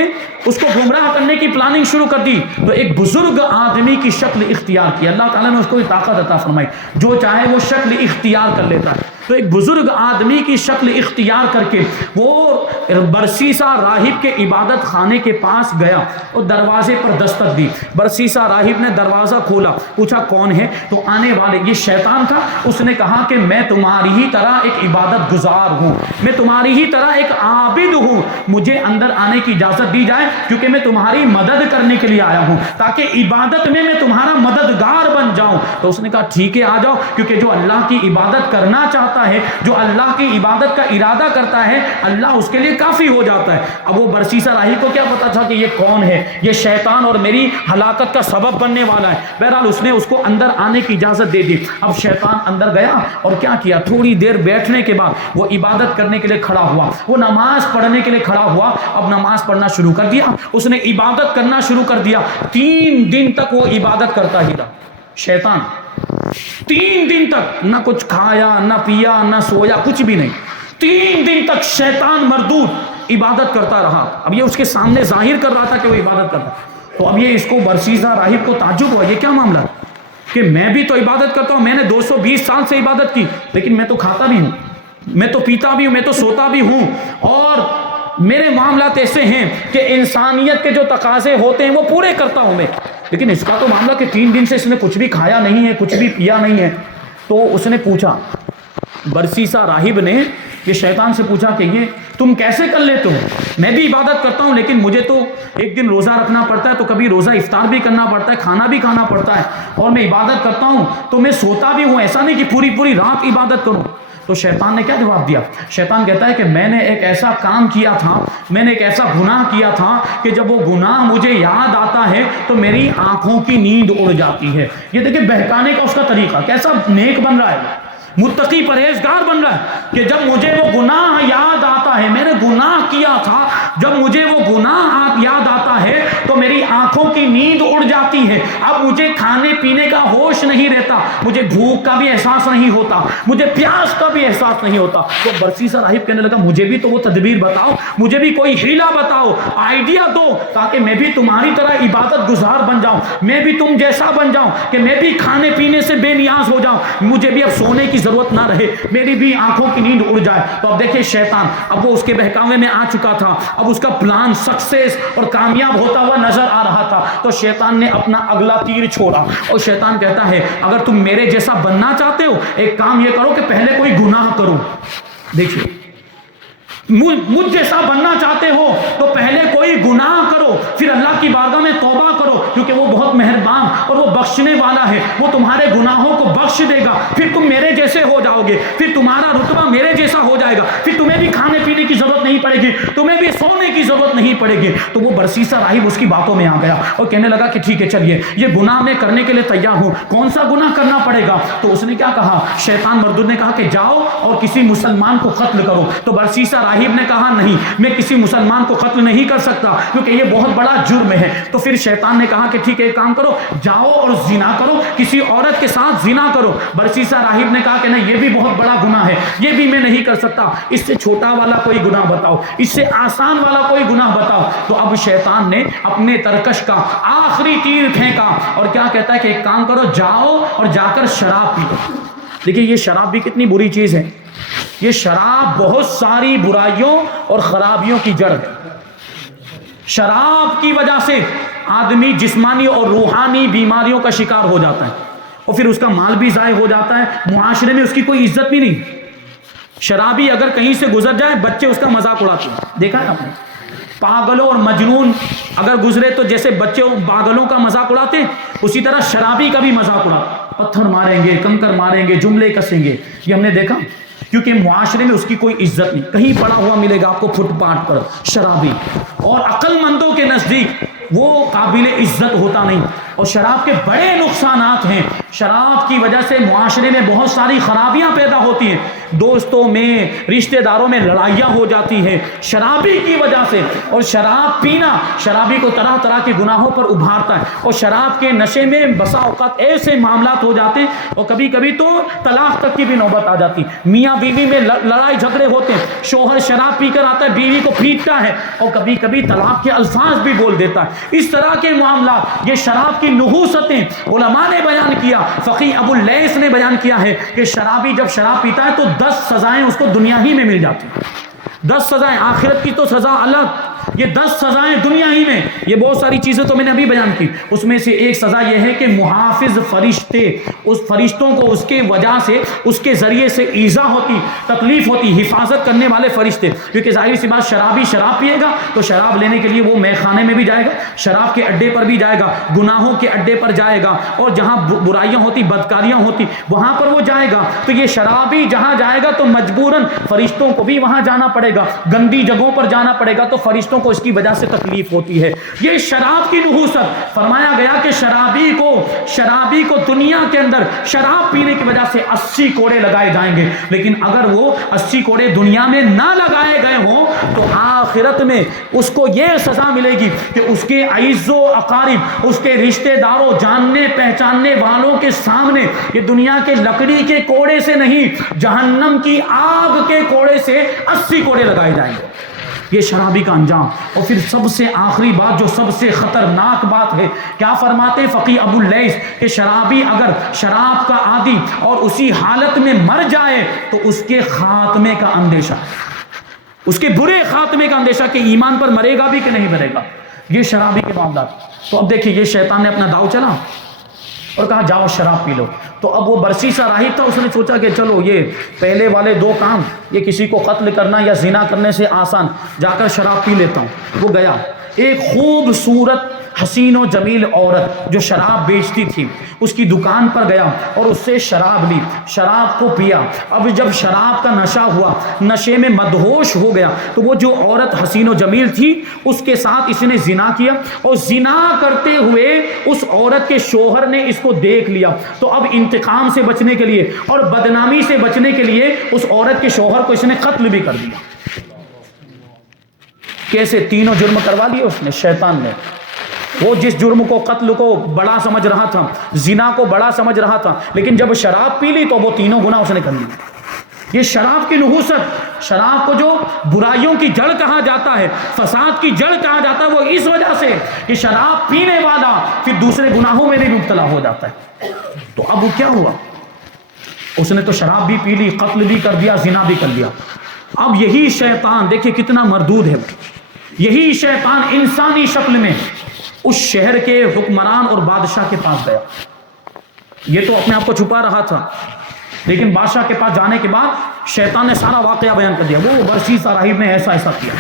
اس کو گمراہ کرنے کی پلاننگ شروع کر دی۔ تو ایک بزرگ آدمی کی شکل اختیار کی، اللہ تعالیٰ نے اس کو طاقت عطا فرمائی، جو چاہے وہ شکل اختیار کر لیتا ہے۔ تو ایک بزرگ آدمی کی شکل اختیار کر کے وہ برسیسا راہب کے عبادت خانے کے پاس گیا اور دروازے پر دستک دی۔ برسیسا راہب نے دروازہ کھولا، پوچھا کون ہے؟ تو آنے والے یہ شیطان تھا، اس نے کہا کہ میں تمہاری ہی طرح ایک عبادت گزار ہوں، میں تمہاری ہی طرح ایک عابد ہوں، مجھے اندر آنے کی اجازت دی جائے کیونکہ میں تمہاری مدد کرنے کے لیے آیا ہوں، تاکہ عبادت میں تمہارا مددگار بن جاؤں۔ تو اس نے کہا ٹھیک ہے آ جاؤ، کیونکہ جو اللہ کی عبادت کرنا چاہتا ہے، جو اللہ کی عبادت کا ارادہ کرتا ہے، اللہ اس کے لیے کافی ہو جاتا ہے۔ اب وہ برسیسا راہب کو کیا پتا تھا کہ یہ کون ہے؟ یہ شیطان اور میری ہلاکت کا سبب بننے والا ہے۔ بہرحال اس نے اس کو اندر آنے کی اجازت دے دی۔ اب شیطان اندر گیا اور کیا کیا، تھوڑی دیر بیٹھنے کے بعد وہ عبادت کرنے کے لیے کھڑا ہوا، وہ نماز پڑھنے کے لیے کھڑا ہوا۔ اب نماز پڑھنا شروع کر دیا، اس نے عبادت کرنا شروع کر دیا۔ 3 دن تک وہ عبادت کرتا ہی رہا شیطان، 3 دن تک نہ کچھ کھایا نہ پیا نہ سویا، کچھ بھی نہیں۔ 3 دن تک شیطان مردود عبادت کرتا رہا۔ اب یہ اس کے سامنے ظاہر کر رہا تھا کہ وہ عبادت کرتا ہے۔ تو اب یہ اس کو برسیسا راہب کو تعجب ہوا، یہ کیا معاملہ ہے کہ میں بھی تو عبادت کرتا ہوں، میں نے 220 سال سے عبادت کی، لیکن میں تو کھاتا بھی ہوں، میں تو پیتا بھی ہوں، میں تو سوتا بھی ہوں، اور میرے معاملات ایسے ہیں کہ انسانیت کے جو تقاضے ہوتے ہیں وہ پورے کرتا ہوں میں، لیکن اس کا تو معاملہ کہ 3 دن سے اس نے کچھ بھی کھایا نہیں ہے، کچھ بھی پیا نہیں ہے۔ تو اس نے پوچھا، برسیسا راہب نے یہ شیطان سے پوچھا کہ یہ تم کیسے کر لیتے ہو؟ میں بھی عبادت کرتا ہوں، لیکن مجھے تو ایک دن روزہ رکھنا پڑتا ہے، تو کبھی روزہ افطار بھی کرنا پڑتا ہے، کھانا بھی کھانا پڑتا ہے، اور میں عبادت کرتا ہوں تو میں سوتا بھی ہوں، ایسا نہیں کہ پوری پوری رات عبادت کروں۔ تو شیطان نے کیا جواب دیا؟ شیطان کہتا ہے کہ میں نے ایک ایسا کام کیا تھا، میں نے ایک ایسا گناہ کیا تھا کہ جب وہ گناہ مجھے یاد آتا ہے تو میری آنکھوں کی نیند اڑ جاتی ہے۔ یہ دیکھیں بہکانے کا اس کا طریقہ، کیسا نیک بن رہا ہے، متقی پرہیزگار بن رہا ہے کہ جب مجھے وہ گناہ یاد آتا ہے، میں نے گناہ کیا تھا، جب مجھے وہ گناہ یاد آتا ہے تو میری آنکھوں کی نیند اڑ جاتی ہے، اب مجھے کھانے پینے کا ہوش نہیں رہتا، مجھے بھوک کا بھی احساس نہیں ہوتا، مجھے پیاس کا بھی احساس نہیں ہوتا۔ تو برسیسا راہب کہنے لگا مجھے بھی تو وہ تدبیر بتاؤ، مجھے بھی کوئی ہیلا بتاؤ، آئیڈیا دو، تاکہ میں بھی تمہاری طرح عبادت گزار بن جاؤں، میں بھی تم جیسا بن جاؤں کہ میں بھی کھانے پینے سے بے نیاز ہو جاؤں، مجھے بھی اب سونے کی ضرورت نہ رہے، میری بھی آنکھوں کی نیند اڑ جائے۔ تو اب دیکھیں شیطان اب وہ اس کے بہکاوے میں آ چکا تھا، اب اس کا پلان سکسیس اور کامیاب ہوتا ہوا نظر آ رہا تھا۔ تو شیطان نے اپنا اگلا تیر چھوڑا اور شیطان کہتا ہے اگر تم میرے جیسا بننا چاہتے ہو، ایک کام یہ کرو کہ پہلے کوئی گناہ کرو۔ دیکھیے مجھ جیسا بننا چاہتے ہو تو پہلے کوئی گناہ کرو، پھر اللہ کی بارگاہ میں توبہ کرو، کیونکہ وہ بہت مہربان اور وہ بخشنے والا ہے، وہ تمہارے گناہوں کو بخش دے گا، پھر تم میرے جیسے ہو جاؤ گے، پھر تمہارا رتبہ میرے جیسا ہو جائے گا، پھر تمہیں بھی کھانے پینے کی ضرورت نہیں پڑے گی، تمہیں بھی سونے کی ضرورت نہیں پڑے گی۔ تو وہ برسیسا راہب اس کی باتوں میں آ گیا اور کہنے لگا کہ ٹھیک ہے چلیے یہ گناہ میں کرنے کے لیے تیار ہوں، کون سا گناہ کرنا پڑے گا؟ تو اس نے کیا کہا، شیطان مردود نے کہا کہ جاؤ اور کسی مسلمان کو قتل کرو۔ تو برسیسا راہب نے کہا نہیں، میں کسی مسلمان کو قتل نہیں کر سکتا کیونکہ یہ بہت بڑا جرم ہے۔ تو پھر شیطان نے کہا کہ ٹھیک ہے ایک کام کرو، جاؤ اور زنا کرو، کسی عورت کے ساتھ زنا کرو۔ برسیسا راہب نے کہا کہ نہیں یہ بھی بہت بڑا گناہ ہے، یہ بھی میں نہیں کر سکتا، اس سے چھوٹا والا کوئی گناہ بتاؤ، اس سے آسان والا کوئی گناہ بتاؤ۔ تو اب شیطان نے اپنے ترکش کا آخری تیر پھینکا اور کیا کہتا ہے کہ ایک کام کرو، جاؤ اور جا کر شراب پیو۔ دیکھیے یہ شراب بھی کتنی بری چیز ہے، یہ شراب بہت ساری برائیوں اور خرابیوں کی جڑ ہے۔ شراب کی وجہ سے آدمی جسمانی اور روحانی بیماریوں کا شکار ہو جاتا ہے اور پھر اس کا مال بھی ضائع ہو جاتا ہے، معاشرے میں اس کی کوئی عزت بھی نہیں۔ شرابی اگر کہیں سے گزر جائے بچے اس کا مذاق اڑاتے ہیں، دیکھا ہے آپ نے؟ پاگلوں اور مجنون اگر گزرے تو جیسے بچے پاگلوں کا مذاق اڑاتے ہیں اسی طرح شرابی کا بھی مذاق اڑاتے، پتھر ماریں گے، کنکر ماریں گے، جملے کسیں گے۔ یہ ہم نے دیکھا، کیونکہ معاشرے میں اس کی کوئی عزت نہیں۔ کہیں پڑا ہوا ملے گا آپ کو فٹ پاتھ پر شرابی، اور عقل مندوں کے نزدیک وہ قابل عزت ہوتا نہیں۔ اور شراب کے بڑے نقصانات ہیں۔ شراب کی وجہ سے معاشرے میں بہت ساری خرابیاں پیدا ہوتی ہیں، دوستوں میں، رشتہ داروں میں لڑائیاں ہو جاتی ہیں شرابی کی وجہ سے۔ اور شراب پینا شرابی کو طرح طرح کے گناہوں پر ابھارتا ہے، اور شراب کے نشے میں بسا اوقات ایسے معاملات ہو جاتے ہیں اور کبھی کبھی تو طلاق تک کی بھی نوبت آ جاتی، میاں بیوی میں لڑائی جھگڑے ہوتے ہیں، شوہر شراب پی کر آتا ہے، بیوی کو پیٹتا ہے اور کبھی کبھی طلاق کے الفاظ بھی بول دیتا ہے۔ اس طرح کے معاملات، یہ شراب کی نحوستیں علماء نے بیان کیا۔ فقی ابو اللیث نے بیان کیا ہے کہ شرابی جب شراب پیتا ہے تو 10 سزائیں اس کو دنیا ہی میں مل جاتی ہیں۔ 10 سزائیں، آخرت کی تو سزا الگ، یہ 10 سزائیں دنیا ہی میں۔ یہ بہت ساری چیزیں تو میں نے ابھی بیان کی، اس میں سے ایک سزا یہ ہے کہ محافظ فرشتے، اس فرشتوں کو اس کے وجہ سے، اس کے ذریعے سے ایذا ہوتی، تکلیف ہوتی، حفاظت کرنے والے فرشتے۔ کیونکہ ظاہر سی بات، شرابی شراب پیے گا تو شراب لینے کے لیے وہ مے خانے میں بھی جائے گا، شراب کے اڈے پر بھی جائے گا، گناہوں کے اڈے پر جائے گا، اور جہاں برائیاں ہوتی، بدکاریاں ہوتی، وہاں پر وہ جائے گا۔ تو یہ شرابی جہاں جائے گا تو مجبوراً فرشتوں کو بھی وہاں جانا پڑے گا، گندی جگہوں پر جانا پڑے گا، تو فرشتوں کو اس کی وجہ سے تکلیف ہوتی ہے۔ یہ شراب کی نحوست۔ فرمایا گیا کہ شرابی کو دنیا کے اندر شراب پینے کی وجہ سے 80 کوڑے لگائے جائیں گے، لیکن اگر وہ 80 کوڑے دنیا میں نہ لگائے گئے ہوں تو آخرت میں اس کو یہ سزا ملے گی کہ اس کے اعز و اقارب، اس کے رشتہ داروں، جاننے پہچاننے والوں کے سامنے یہ دنیا کے لکڑی کے کوڑے سے نہیں، جہنم کی آگ کے کوڑے سے 80 کوڑے لگائے جائیں گے۔ یہ شرابی کا انجام۔ اور پھر سب سے آخری بات جو سب سے خطرناک بات ہے، کیا فرماتے فقی ابو اللیث کہ شرابی اگر شراب کا عادی اور اسی حالت میں مر جائے تو اس کے خاتمے کا اندیشہ، اس کے برے خاتمے کا اندیشہ کہ ایمان پر مرے گا بھی کہ نہیں مرے گا۔ یہ شرابی کے معاملات۔ تو اب دیکھیے، یہ شیطان نے اپنا داؤ چلا اور کہا جاؤ شراب پی لو۔ تو اب وہ برسیسا راہب تھا، اس نے سوچا کہ چلو یہ پہلے والے 2 کام، یہ کسی کو قتل کرنا یا زنا کرنے سے آسان، جا کر شراب پی لیتا ہوں۔ وہ گیا، ایک خوبصورت حسین و جمیل عورت جو شراب بیچتی تھی اس کی دکان پر گیا اور اس سے شراب لی، شراب کو پیا۔ اب جب شراب کا نشہ ہوا، نشے میں مدہوش ہو گیا، تو وہ جو عورت حسین و جمیل تھی اس کے ساتھ اس نے زنا کیا، اور زنا کرتے ہوئے اس عورت کے شوہر نے اس کو دیکھ لیا۔ تو اب انتقام سے بچنے کے لیے اور بدنامی سے بچنے کے لیے اس عورت کے شوہر کو اس نے قتل بھی کر دیا۔ کیسے؟ تینوں جرم کروا لیے اس نے، شیطان نے۔ وہ جس جرم کو، قتل کو بڑا سمجھ رہا تھا، زنا کو بڑا سمجھ رہا تھا، لیکن جب شراب پی لی تو وہ تینوں گناہ اس نے کر لیے۔ یہ شراب کی نحوست، شراب کو جو برائیوں کی جڑ کہا جاتا ہے، فساد کی جڑ کہا جاتا ہے، وہ اس وجہ سے کہ شراب پینے والا پھر دوسرے گناہوں میں بھی مبتلا ہو جاتا ہے۔ تو اب وہ کیا ہوا؟ اس نے تو شراب بھی پی لی، قتل بھی کر دیا، زنا بھی کر دیا۔ اب یہی شیطان، دیکھیں کتنا مردود ہے، یہی شیطان انسانی شکل میں اس شہر کے حکمران اور بادشاہ کے پاس گیا۔ یہ تو اپنے آپ کو چھپا رہا تھا، لیکن بادشاہ کے پاس جانے کے بعد شیطان نے سارا واقعہ بیان کر دیا، وہ برسیسا راہب نے ایسا ایسا کیا۔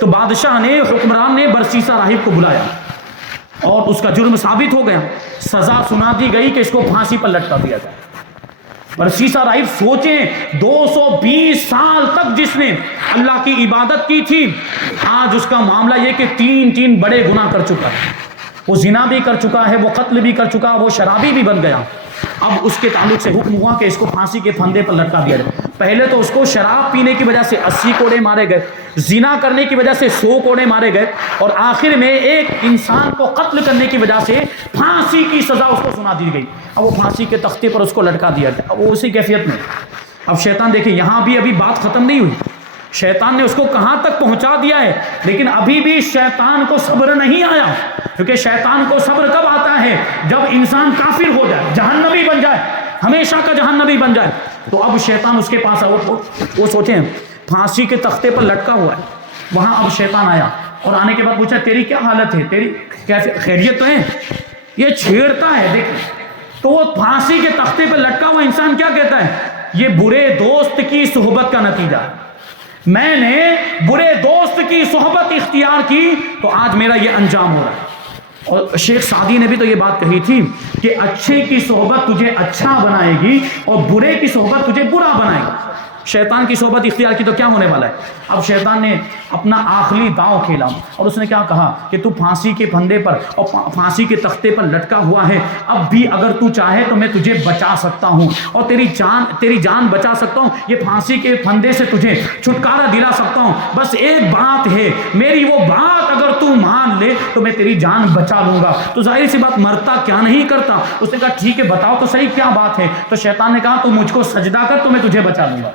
تو بادشاہ نے، حکمران نے برسیسا راہب کو بلایا اور اس کا جرم ثابت ہو گیا، سزا سنا دی گئی کہ اس کو پھانسی پر لٹکا دیا جائے۔ برسیسا راہب سوچیں، 220 سال تک جس نے اللہ کی عبادت کی تھی، آج اس کا معاملہ یہ کہ 3 بڑے گناہ کر چکا ہے۔ وہ زنا بھی کر چکا ہے، وہ قتل بھی کر چکا، وہ شرابی بھی بن گیا۔ اب اس کے تعلق سے حکم ہوا کہ اس کو پھانسی کے پھندے پر لٹکا دیا جائے۔ پہلے تو اس کو شراب پینے کی وجہ سے 80 کوڑے مارے گئے، زنا کرنے کی وجہ سے 100 کوڑے مارے گئے، اور آخر میں ایک انسان کو قتل کرنے کی وجہ سے پھانسی کی سزا اس کو سنا دی گئی۔ اب وہ پھانسی کے تختے پر اس کو لٹکا دیا گیا۔ اب وہ اسی کیفیت میں، اب شیطان دیکھیں یہاں بھی ابھی بات ختم نہیں ہوئی، شیطان نے اس کو کہاں تک پہنچا دیا ہے، لیکن ابھی بھی شیطان کو صبر نہیں آیا، کیونکہ شیطان کو صبر کب آتا ہے؟ جب انسان کافر ہو جائے، جہنمی بن جائے، ہمیشہ کا جہنمی بن جائے۔ تو اب شیطان اس کے پاس وہ سوچیں پھانسی کے تختے پر لٹکا ہوا ہے، وہاں اب شیطان آیا اور آنے کے بعد پوچھا تیری کیا حالت ہے، تیری خیریت تو ہے؟ یہ چھیڑتا ہے دیکھ. تو وہ پھانسی کے تختے پہ لٹکا ہوا انسان کیا کہتا ہے؟ یہ برے دوست کی صحبت کا نتیجہ ہے. میں نے برے دوست کی صحبت اختیار کی تو آج میرا یہ انجام ہو رہا ہے. اور شیخ سعدی نے بھی تو یہ بات کہی تھی کہ اچھے کی صحبت تجھے اچھا بنائے گی اور برے کی صحبت تجھے برا بنائے گی. شیطان کی صحبت اختیار کی تو کیا ہونے والا ہے؟ اب شیطان نے اپنا آخری داؤ کھیلا اور اس نے کیا کہا کہ تو پھانسی کے پھندے پر اور پھانسی کے تختے پر لٹکا ہوا ہے، اب بھی اگر تو چاہے تو میں تجھے بچا سکتا ہوں اور تیری جان بچا سکتا ہوں، یہ پھانسی کے پھندے سے تجھے چھٹکارا دلا سکتا ہوں. بس ایک بات ہے، میری وہ بات اگر تو مان لے تو میں تیری جان بچا لوں گا. تو ظاہر سی بات مرتا کیا نہیں کرتا. اس نے کہا ٹھیک ہے بتاؤ تو صحیح کیا بات ہے. تو شیطان نے کہا تو مجھ کو سجدہ کر تو میں تجھے بچا لوں گا،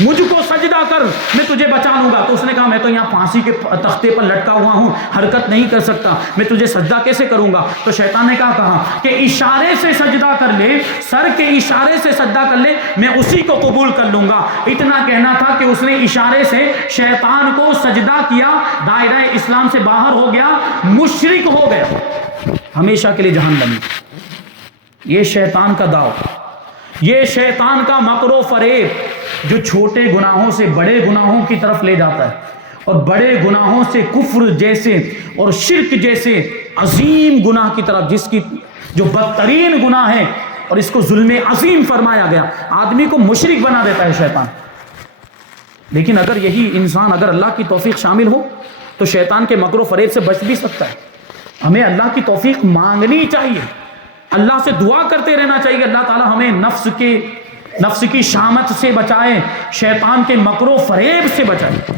مجھ کو سجدہ کر میں تجھے بچا لوں گا. تو اس نے کہا میں تو یہاں پھانسی کے تختے پر لٹکا ہوا ہوں، حرکت نہیں کر سکتا، میں تجھے سجدہ کیسے کروں گا. تو شیطان نے کہا کہ اشارے سے سجدہ کر لے، سر کے اشارے سے سجدہ کر لے، میں اسی کو قبول کر لوں گا. اتنا کہنا تھا کہ اس نے اشارے سے شیطان کو سجدہ کیا، دائرہ اسلام سے باہر ہو گیا، مشرک ہو گیا، ہمیشہ کے لیے جہنمی. یہ شیطان کا داؤ، یہ شیطان کا مکر و فریب جو چھوٹے گناہوں سے بڑے گناہوں کی طرف لے جاتا ہے اور بڑے گناہوں سے کفر جیسے اور شرک جیسے عظیم گناہ کی طرف، جس کی جو بدترین گناہ ہے اور اس کو ظلم عظیم فرمایا گیا. آدمی کو مشرک بنا دیتا ہے شیطان. لیکن اگر یہی انسان اگر اللہ کی توفیق شامل ہو تو شیطان کے مکر و فریب سے بچ بھی سکتا ہے. ہمیں اللہ کی توفیق مانگنی چاہیے، اللہ سے دعا کرتے رہنا چاہیے. اللہ تعالی ہمیں نفس کی شامت سے بچائے، شیطان کے مکر و فریب سے بچائے.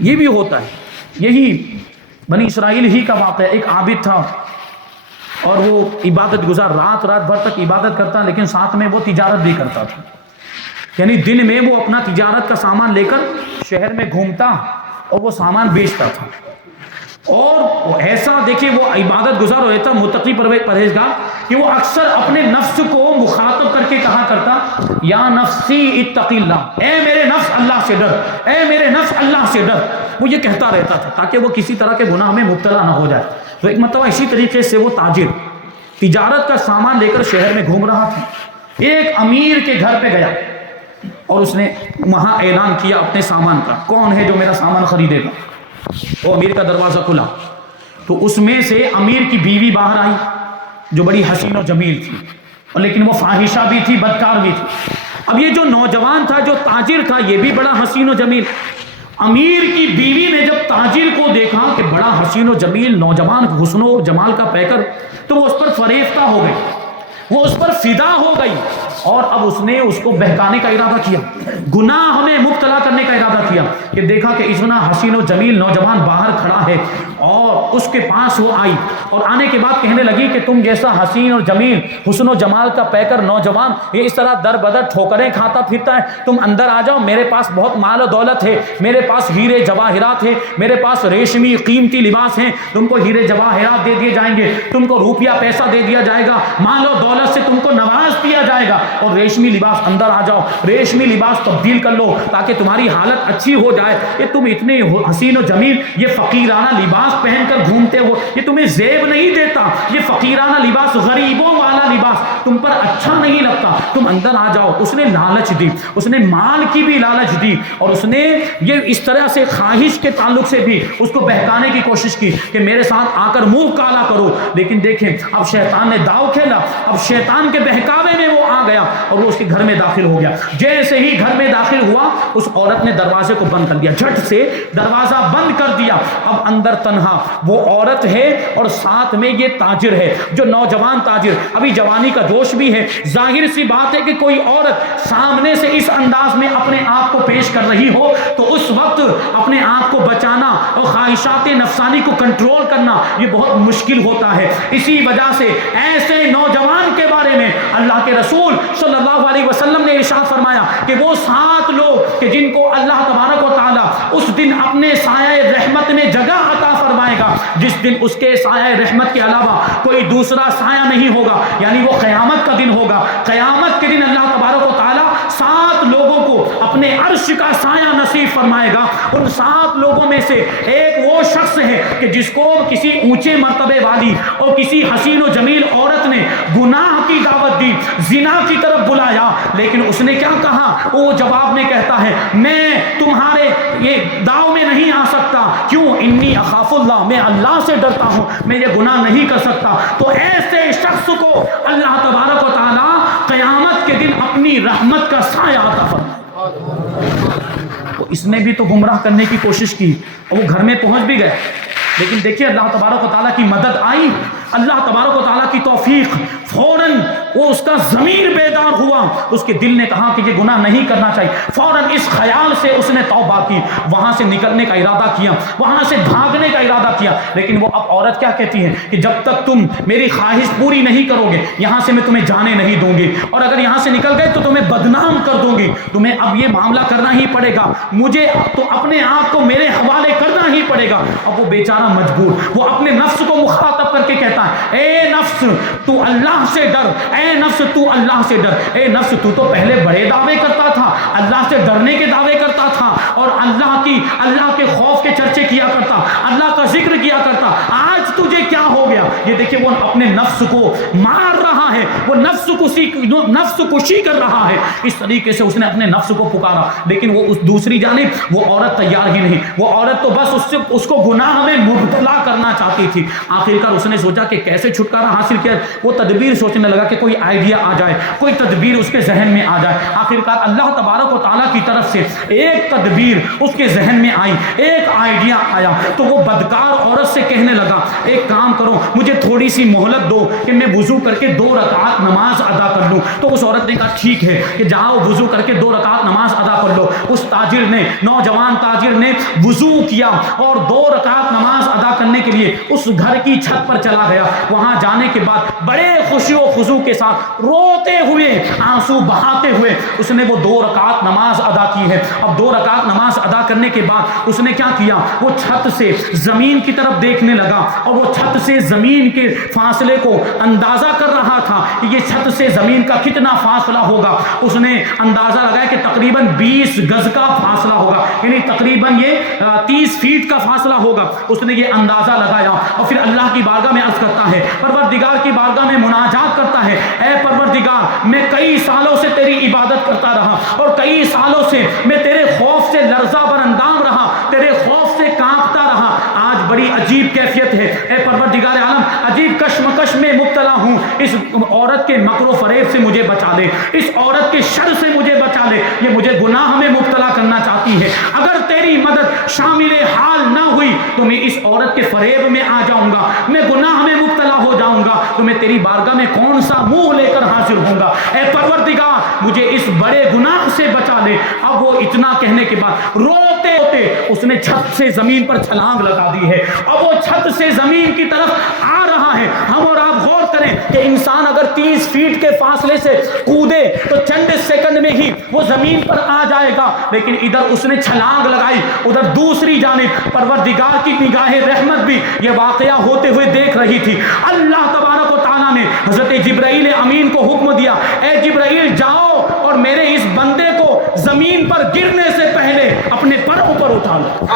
یہ بھی ہوتا ہے. یہی بنی اسرائیل ہی کا واقعہ. ایک عابد تھا اور وہ عبادت گزار، رات بھر تک عبادت کرتا، لیکن ساتھ میں وہ تجارت بھی کرتا تھا. یعنی دن میں وہ اپنا تجارت کا سامان لے کر شہر میں گھومتا اور وہ سامان بیچتا تھا. اور ایسا دیکھیں وہ عبادت گزار ہوتا تھا، متقی پرہیزگار، کہ وہ اکثر اپنے نفس کو مخاطب کر کے کہا کرتا یا نفسی اتقی اللہ، اے میرے نفس اللہ سے ڈر، اے میرے نفس اللہ سے ڈر. وہ یہ کہتا رہتا تھا تاکہ وہ کسی طرح کے گناہ میں مبتلا نہ ہو جائے. تو ایک مرتبہ اسی طریقے سے وہ تاجر تجارت کا سامان لے کر شہر میں گھوم رہا تھا. ایک امیر کے گھر پہ گیا اور اس نے وہاں اعلان کیا اپنے سامان کا، کون ہے جو میرا سامان خریدے گا. وہ امیر کا دروازہ کھلا تو اس میں سے امیر کی بیوی باہر آئی جو بڑی حسین و جمیل تھی، اور لیکن وہ فاحشہ بھی تھی، بدکار بھی تھی. اب یہ جو نوجوان تھا، جو تاجر تھا، یہ بھی بڑا حسین و جمیل. امیر کی بیوی نے جب تاجر کو دیکھا کہ بڑا حسین و جمیل نوجوان، حسن و جمال کا پیکر، تو وہ اس پر فریفتہ ہو گئی، وہ اس پر فدا ہو گئی اور اب اس نے اس کو بہکانے کا ارادہ کیا، گناہ میں مبتلا کرنے کا ارادہ کیا. کہ دیکھا کہ اتنا حسین و جمیل نوجوان باہر کھڑا ہے اور اس کے پاس وہ آئی اور آنے کے بعد کہنے لگی کہ تم جیسا حسین اور جمیل، حسن و جمال کا پیکر نوجوان یہ اس طرح در بدر ٹھوکریں کھاتا پھرتا ہے، تم اندر آ جاؤ، میرے پاس بہت مال و دولت ہے، میرے پاس ہیرے جواہرات ہیں، میرے پاس ریشمی قیمتی لباس ہیں، تم کو ہیرے جواہرات دے دیے جائیں گے، تم کو روپیہ پیسہ دے دیا جائے گا، مال و دولت سے تم کو نواز دیا جائے گا. اور ریشمی لباس، اندر آ جاؤ، ریشمی لباس تبدیل کر لو تاکہ تمہاری حالت اچھی ہو جائے. یہ تم اتنے حسین و جمیل، یہ فقیرانہ لباس پہن کر گھومتے ہو، یہ تمہیں زیب نہیں دیتا، یہ فقیرانہ لباس، غریبوں والا لباس تم پر اچھا نہیں لگتا، تم اندر آ جاؤ. اس نے لالچ دی، اس نے مال کی بھی لالچ دی اور اس نے یہ اس طرح سے خواہش کے تعلق سے بھی اس کو بہکانے کی کوشش کی کہ میرے ساتھ آ کر منہ کالا کرو. لیکن دیکھیں اب شیطان نے داؤ کھیلا، اب شیطان کے بہکاوے میں وہ آ گیا اور وہ اس کے گھر میں داخل ہو گیا. جیسے ہی گھر میں داخل ہوا اس عورت نے دروازے کو بند کر دیا، جھٹ سے دروازہ بند کر دیا. اب اندر تنہا وہ عورت ہے اور ساتھ میں یہ تاجر ہے، جو نوجوان تاجر، ابھی جوانی کا جوش بھی ہے. ظاہر سی بات ہے کہ کوئی عورت سامنے سے اس انداز میں اپنے آپ کو پیش کر رہی ہو تو اس وقت اپنے آپ کو بچانا اور خواہشات نفسانی کو کنٹرول کرنا یہ بہت مشکل ہوتا ہے. اسی وجہ سے ایسے نوجوان کے بارے میں اللہ کے رسول صلی اللہ علیہ وسلم نے ارشاد فرمایا کہ وہ 7 لوگ کہ جن کو اللہ تبارک و تعالی اس دن اپنے سایہ رحمت میں جگہ عطا فرمائے گا جس دن اس کے سایہ رحمت کے علاوہ کوئی دوسرا سایہ نہیں ہوگا، یعنی وہ قیامت کا دن ہوگا. قیامت کے دن اللہ تبارک و تعالی 7 لوگوں کو اپنے عرش کا سایہ نصیب فرمائے گا۔ ان 7 لوگوں میں سے ایک وہ شخص ہے کہ جس کو کسی اونچے مرتبے والی اور کسی حسین و جمیل عورت نے گناہ کی دعوت دی، زنا کی طرف بلایا، لیکن اس نے کیا کہا؟ وہ جواب میں کہتا ہے میں تمہارے یہ داؤ میں نہیں آ سکتا، کیوں؟ انی اخاف اللہ، میں اللہ سے ڈرتا ہوں، میں یہ گناہ نہیں کر سکتا۔ تو ایسے شخص کو اللہ تبارک و تعالی قیامت کے دن اپنی رحمت کا سایہ عطا فرمائے۔ تو اس نے بھی تو گمراہ کرنے کی کوشش کی اور وہ گھر میں پہنچ بھی گئے، لیکن دیکھیے اللہ تبارک و تعالیٰ کی مدد آئی، اللہ تبارک و تعالیٰ کی توفیق، فوراً وہ اس کا ضمیر بیدار ہوا، اس کے دل نے کہا کہ یہ گناہ نہیں کرنا چاہیے، فوراً اس خیال سے اس نے توبہ کی، وہاں سے نکلنے کا ارادہ کیا، وہاں سے بھاگنے کا ارادہ کیا، لیکن وہ اب عورت کیا کہتی ہے کہ جب تک تم میری خواہش پوری نہیں کرو گے یہاں سے میں تمہیں جانے نہیں دوں گی، اور اگر یہاں سے نکل گئے تو تمہیں بدنام کر دوں گی، تمہیں اب یہ معاملہ کرنا ہی پڑے گا، مجھے تو اپنے آپ کو میرے حوالے کرنا ہی پڑے گا۔ اب وہ بیچارہ مجبور، وہ اپنے نفس کو مخاطب کر کے کہتا ہے اے نفس تو اللہ سے ڈر، اے نفس تو اللہ سے ڈر، اے نفس تو پہلے بڑے دعوے کرتا تھا، اللہ سے ڈرنے کے دعوے کرتا تھا اور اللہ کے خوف کے چرچے کیا کرتا، اللہ کا ذکر کیا کرتا، آج تجھے کیا ہو گیا؟ یہ دیکھیں وہ اپنے نفس کو مار رہا ہے، وہ نفس کشی کر رہا ہے، اس طریقے سے اس نے اپنے نفس کو پکارا، لیکن وہ اس دوسری جانب وہ عورت تیار ہی نہیں، وہ عورت تو بس اس کو گناہ میں مبتلا کرنا چاہتی تھی۔ آخرکار اس نے سوچا کہ کیسے چھٹکارا حاصل کیا، وہ تدبیر سوچنے لگا کہ کوئی آئیڈیا آ جائے، کوئی تدبیر اس کے ذہن میں آ جائے۔ آخرکار اللہ تبارک و تعالیٰ کی طرف سے ایک تدبیر اس کے ذہن میں آئی، ایک آئیڈیا آیا، تو وہ بدکار عورت سے کہنے لگا ایک کام کرو مجھے تھوڑی سی مہلت دو کہ میں وضو کر کے 2 رکعت نماز ادا کر لوں۔ تو اس عورت نے کہا ٹھیک ہے کہ جاؤ وضو کر کے 2 رکعت نماز ادا کر لو۔ اس تاجر نے، نوجوان تاجر نے وضو کیا اور 2 رکعت نماز ادا کرنے کے لیے اس گھر کی چھت پر چلا گیا۔ وہاں جانے کے بعد بڑے خوشی و خضوع کے ساتھ روتے ہوئے، آنسو بہاتے ہوئے اس نے وہ 2 رکعت نماز ادا کی ہے۔ اب 2 رکعت نماز ادا کرنے کے بعد اس نے کیا کیا؟ وہ چھت سے زمین کی طرف دیکھنے لگا اور وہ چھت سے زمین کے فاصلے کو اندازہ کر رہا تھا کہ یہ چھت سے زمین کا کتنا فاصلہ ہوگا۔ اس نے اندازہ لگایا کہ تقریباً 20 گز کا فاصلہ ہوگا، یعنی تقریباً یہ 30 فیٹ کا فاصلہ ہوگا۔ اس نے یہ اندازہ لگایا اور پھر اللہ کی بارگاہ میں عرض کرتا ہے، پروردگار کی بارگاہ میں مناجات کرتا ہے، اے پروردگار میں کئی سالوں سے تیری عبادت کرتا رہا اور کئی سالوں سے میں تیرے خوف سے لرزہ بر اندام رہا، تیرے خوف سے کانپتا رہا، آج بڑی عجیب کیفیت ہے، اے پروردگار عالم عجیب کشمکش میں مبتلا ہوں، اس عورت کے مکر و فریب سے مجھے بچا لے، اس عورت کے شر سے مجھے بچا لے، یہ مجھے گناہ میں مبتلا کرنا چاہتی ہے، اگر تیری مدد شامل حال نہ ہوئی تو میں اس عورت کے فریب میں آ جاؤں گا، میں گناہ میں مبتلا ہو جاؤں گا، تو میں تیری بارگاہ میں کون سا منہ لے کر حاضر ہوں گا، اے پروردگار مجھے اس بڑے گناہ سے بچا لے۔ اب وہ اتنا کہنے کے بعد روتے روتے اس نے چھت سے زمین پر چھلانگ لگا دی ہے، اب وہ چھت سے زمین کی طرف آ رہا ہے۔ ہم اور آپ غور کریں کہ انسان اگر 30 فیٹ کے فاصلے سے کودے تو چند سیکنڈ میں ہی وہ زمین پر آ جائے گا، لیکن ادھر اس نے چھلانگ لگائی، ادھر دوسری جانب پروردگار کی نگاہ رحمت بھی یہ واقعہ ہوتے ہوئے دیکھ رہی تھی۔ اللہ تبارک و تعالیٰ نے حضرت جبرائیل امین کو حکم دیا، اے جبرائیل جاؤ اور میرے اس بندے کو زمین پر گرنے سے پہلے اپنے پروں پر اٹھا لو۔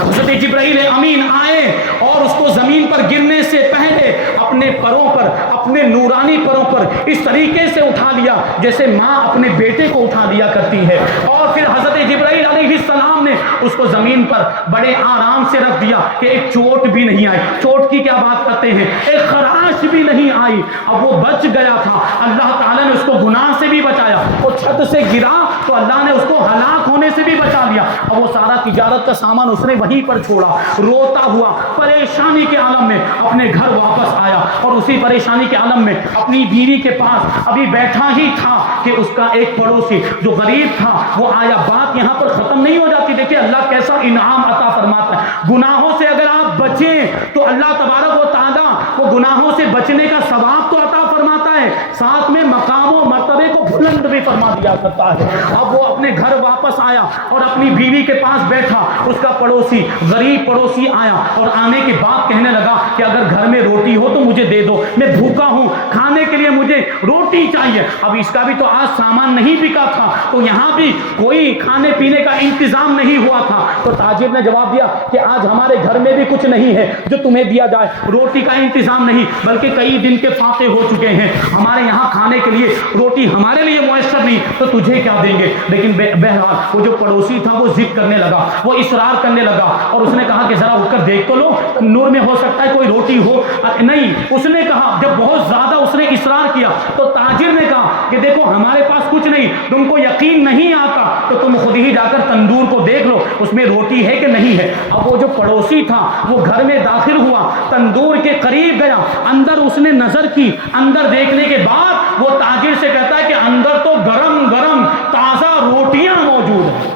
حضرت جبرائیل امین آئے اور اس کو زمین پر گرنے سے پہلے اپنے پروں پر، اپنے نورانی پروں پر اس طریقے سے اٹھا لیا جیسے ماں اپنے بیٹے کو اٹھا لیا کرتی ہے، اور پھر حضرت جبرائیل علیہ السلام نے اس کو زمین پر بڑے آرام سے رکھ دیا کہ ایک چوٹ بھی نہیں آئی، چوٹ کی کیا بات کرتے ہیں، ایک خراش بھی نہیں آئی۔ اب وہ بچ گیا تھا، اللہ تعالیٰ نے اس کو گناہ سے بھی بچایا، وہ چھت سے گرا تو اللہ نے اس کو ہلاک ہونے سے بھی بچا لیا۔ اب وہ سارا تجارت کا سامان اس نے وہیں پر چھوڑا، روتا ہوا پریشانی کے عالم میں اپنے گھر واپس آیا، اور اسی پریشانی کے عالم میں اپنی بیوی کے پاس ابھی بیٹھا ہی تھا کہ اس کا ایک پڑوسی جو غریب تھا وہ آیا۔ بات یہاں پر ختم نہیں ہو جاتی، دیکھیں اللہ کیسا انعام عطا فرماتا ہے۔ گناہوں سے اگر آپ بچیں تو اللہ تبارک و تعالیٰ وہ گناہوں سے بچنے کا ثواب تو عطا فرماتا ہے، ساتھ میں مقام و مرتبے کو بلند بھی فرما دیا کرتا ہے۔ اب وہ اپنے گھر واپس آیا اور اپنی بیوی کے پاس بیٹھا، اس کا پڑوسی غریب پڑوسی آیا اور آنے کے بعد کہنے لگا کہ اگر گھر میں روٹی ہو تو مجھے دے دو، میں بھوکا ہوں، کھانے کے لیے مجھے روٹی چاہیے۔ اب اس کا بھی تو آج سامان نہیں بکا تھا، تو یہاں بھی کوئی کھانے پینے کا انتظام نہیں ہوا تھا، تو تاجر نے جواب دیا کہ آج ہمارے گھر میں بھی کچھ نہیں ہے جو تمہیں دیا جائے، روٹی کا انتظام نہیں، بلکہ کئی دن کے فاقے ہو چکے ہیں، ہمارے یہاں کھانے کے لیے روٹی ہمارے لیے میسر نہیں، تو تجھے کیا دیں گے۔ لیکن بہرحال وہ جو پڑوسی تھا وہ ضد کرنے لگا، وہ اصرار کرنے لگا، اور اس نے کہا کہ ذرا اٹھ کر دیکھ تو لو، نور میں ہو سکتا ہے کوئی روٹی ہو۔ نہیں، اس نے کہا، جب بہت زیادہ اس نے اصرار کیا تو تاجر نے کہا کہ دیکھو ہمارے پاس کچھ نہیں، تم کو یقین نہیں آتا تو تم خود ہی جا کر تندور کو دیکھ لو اس میں روٹی ہے کہ نہیں ہے۔ اب وہ جو پڑوسی تھا وہ گھر میں داخل ہوا، تندور کے قریب گیا، اندر اس نے نظر کی، اندر دیکھنے کے بعد وہ تاجر سے کہتا ہے کہ اندر تو گرم گرم تازہ روٹیاں موجود ہیں۔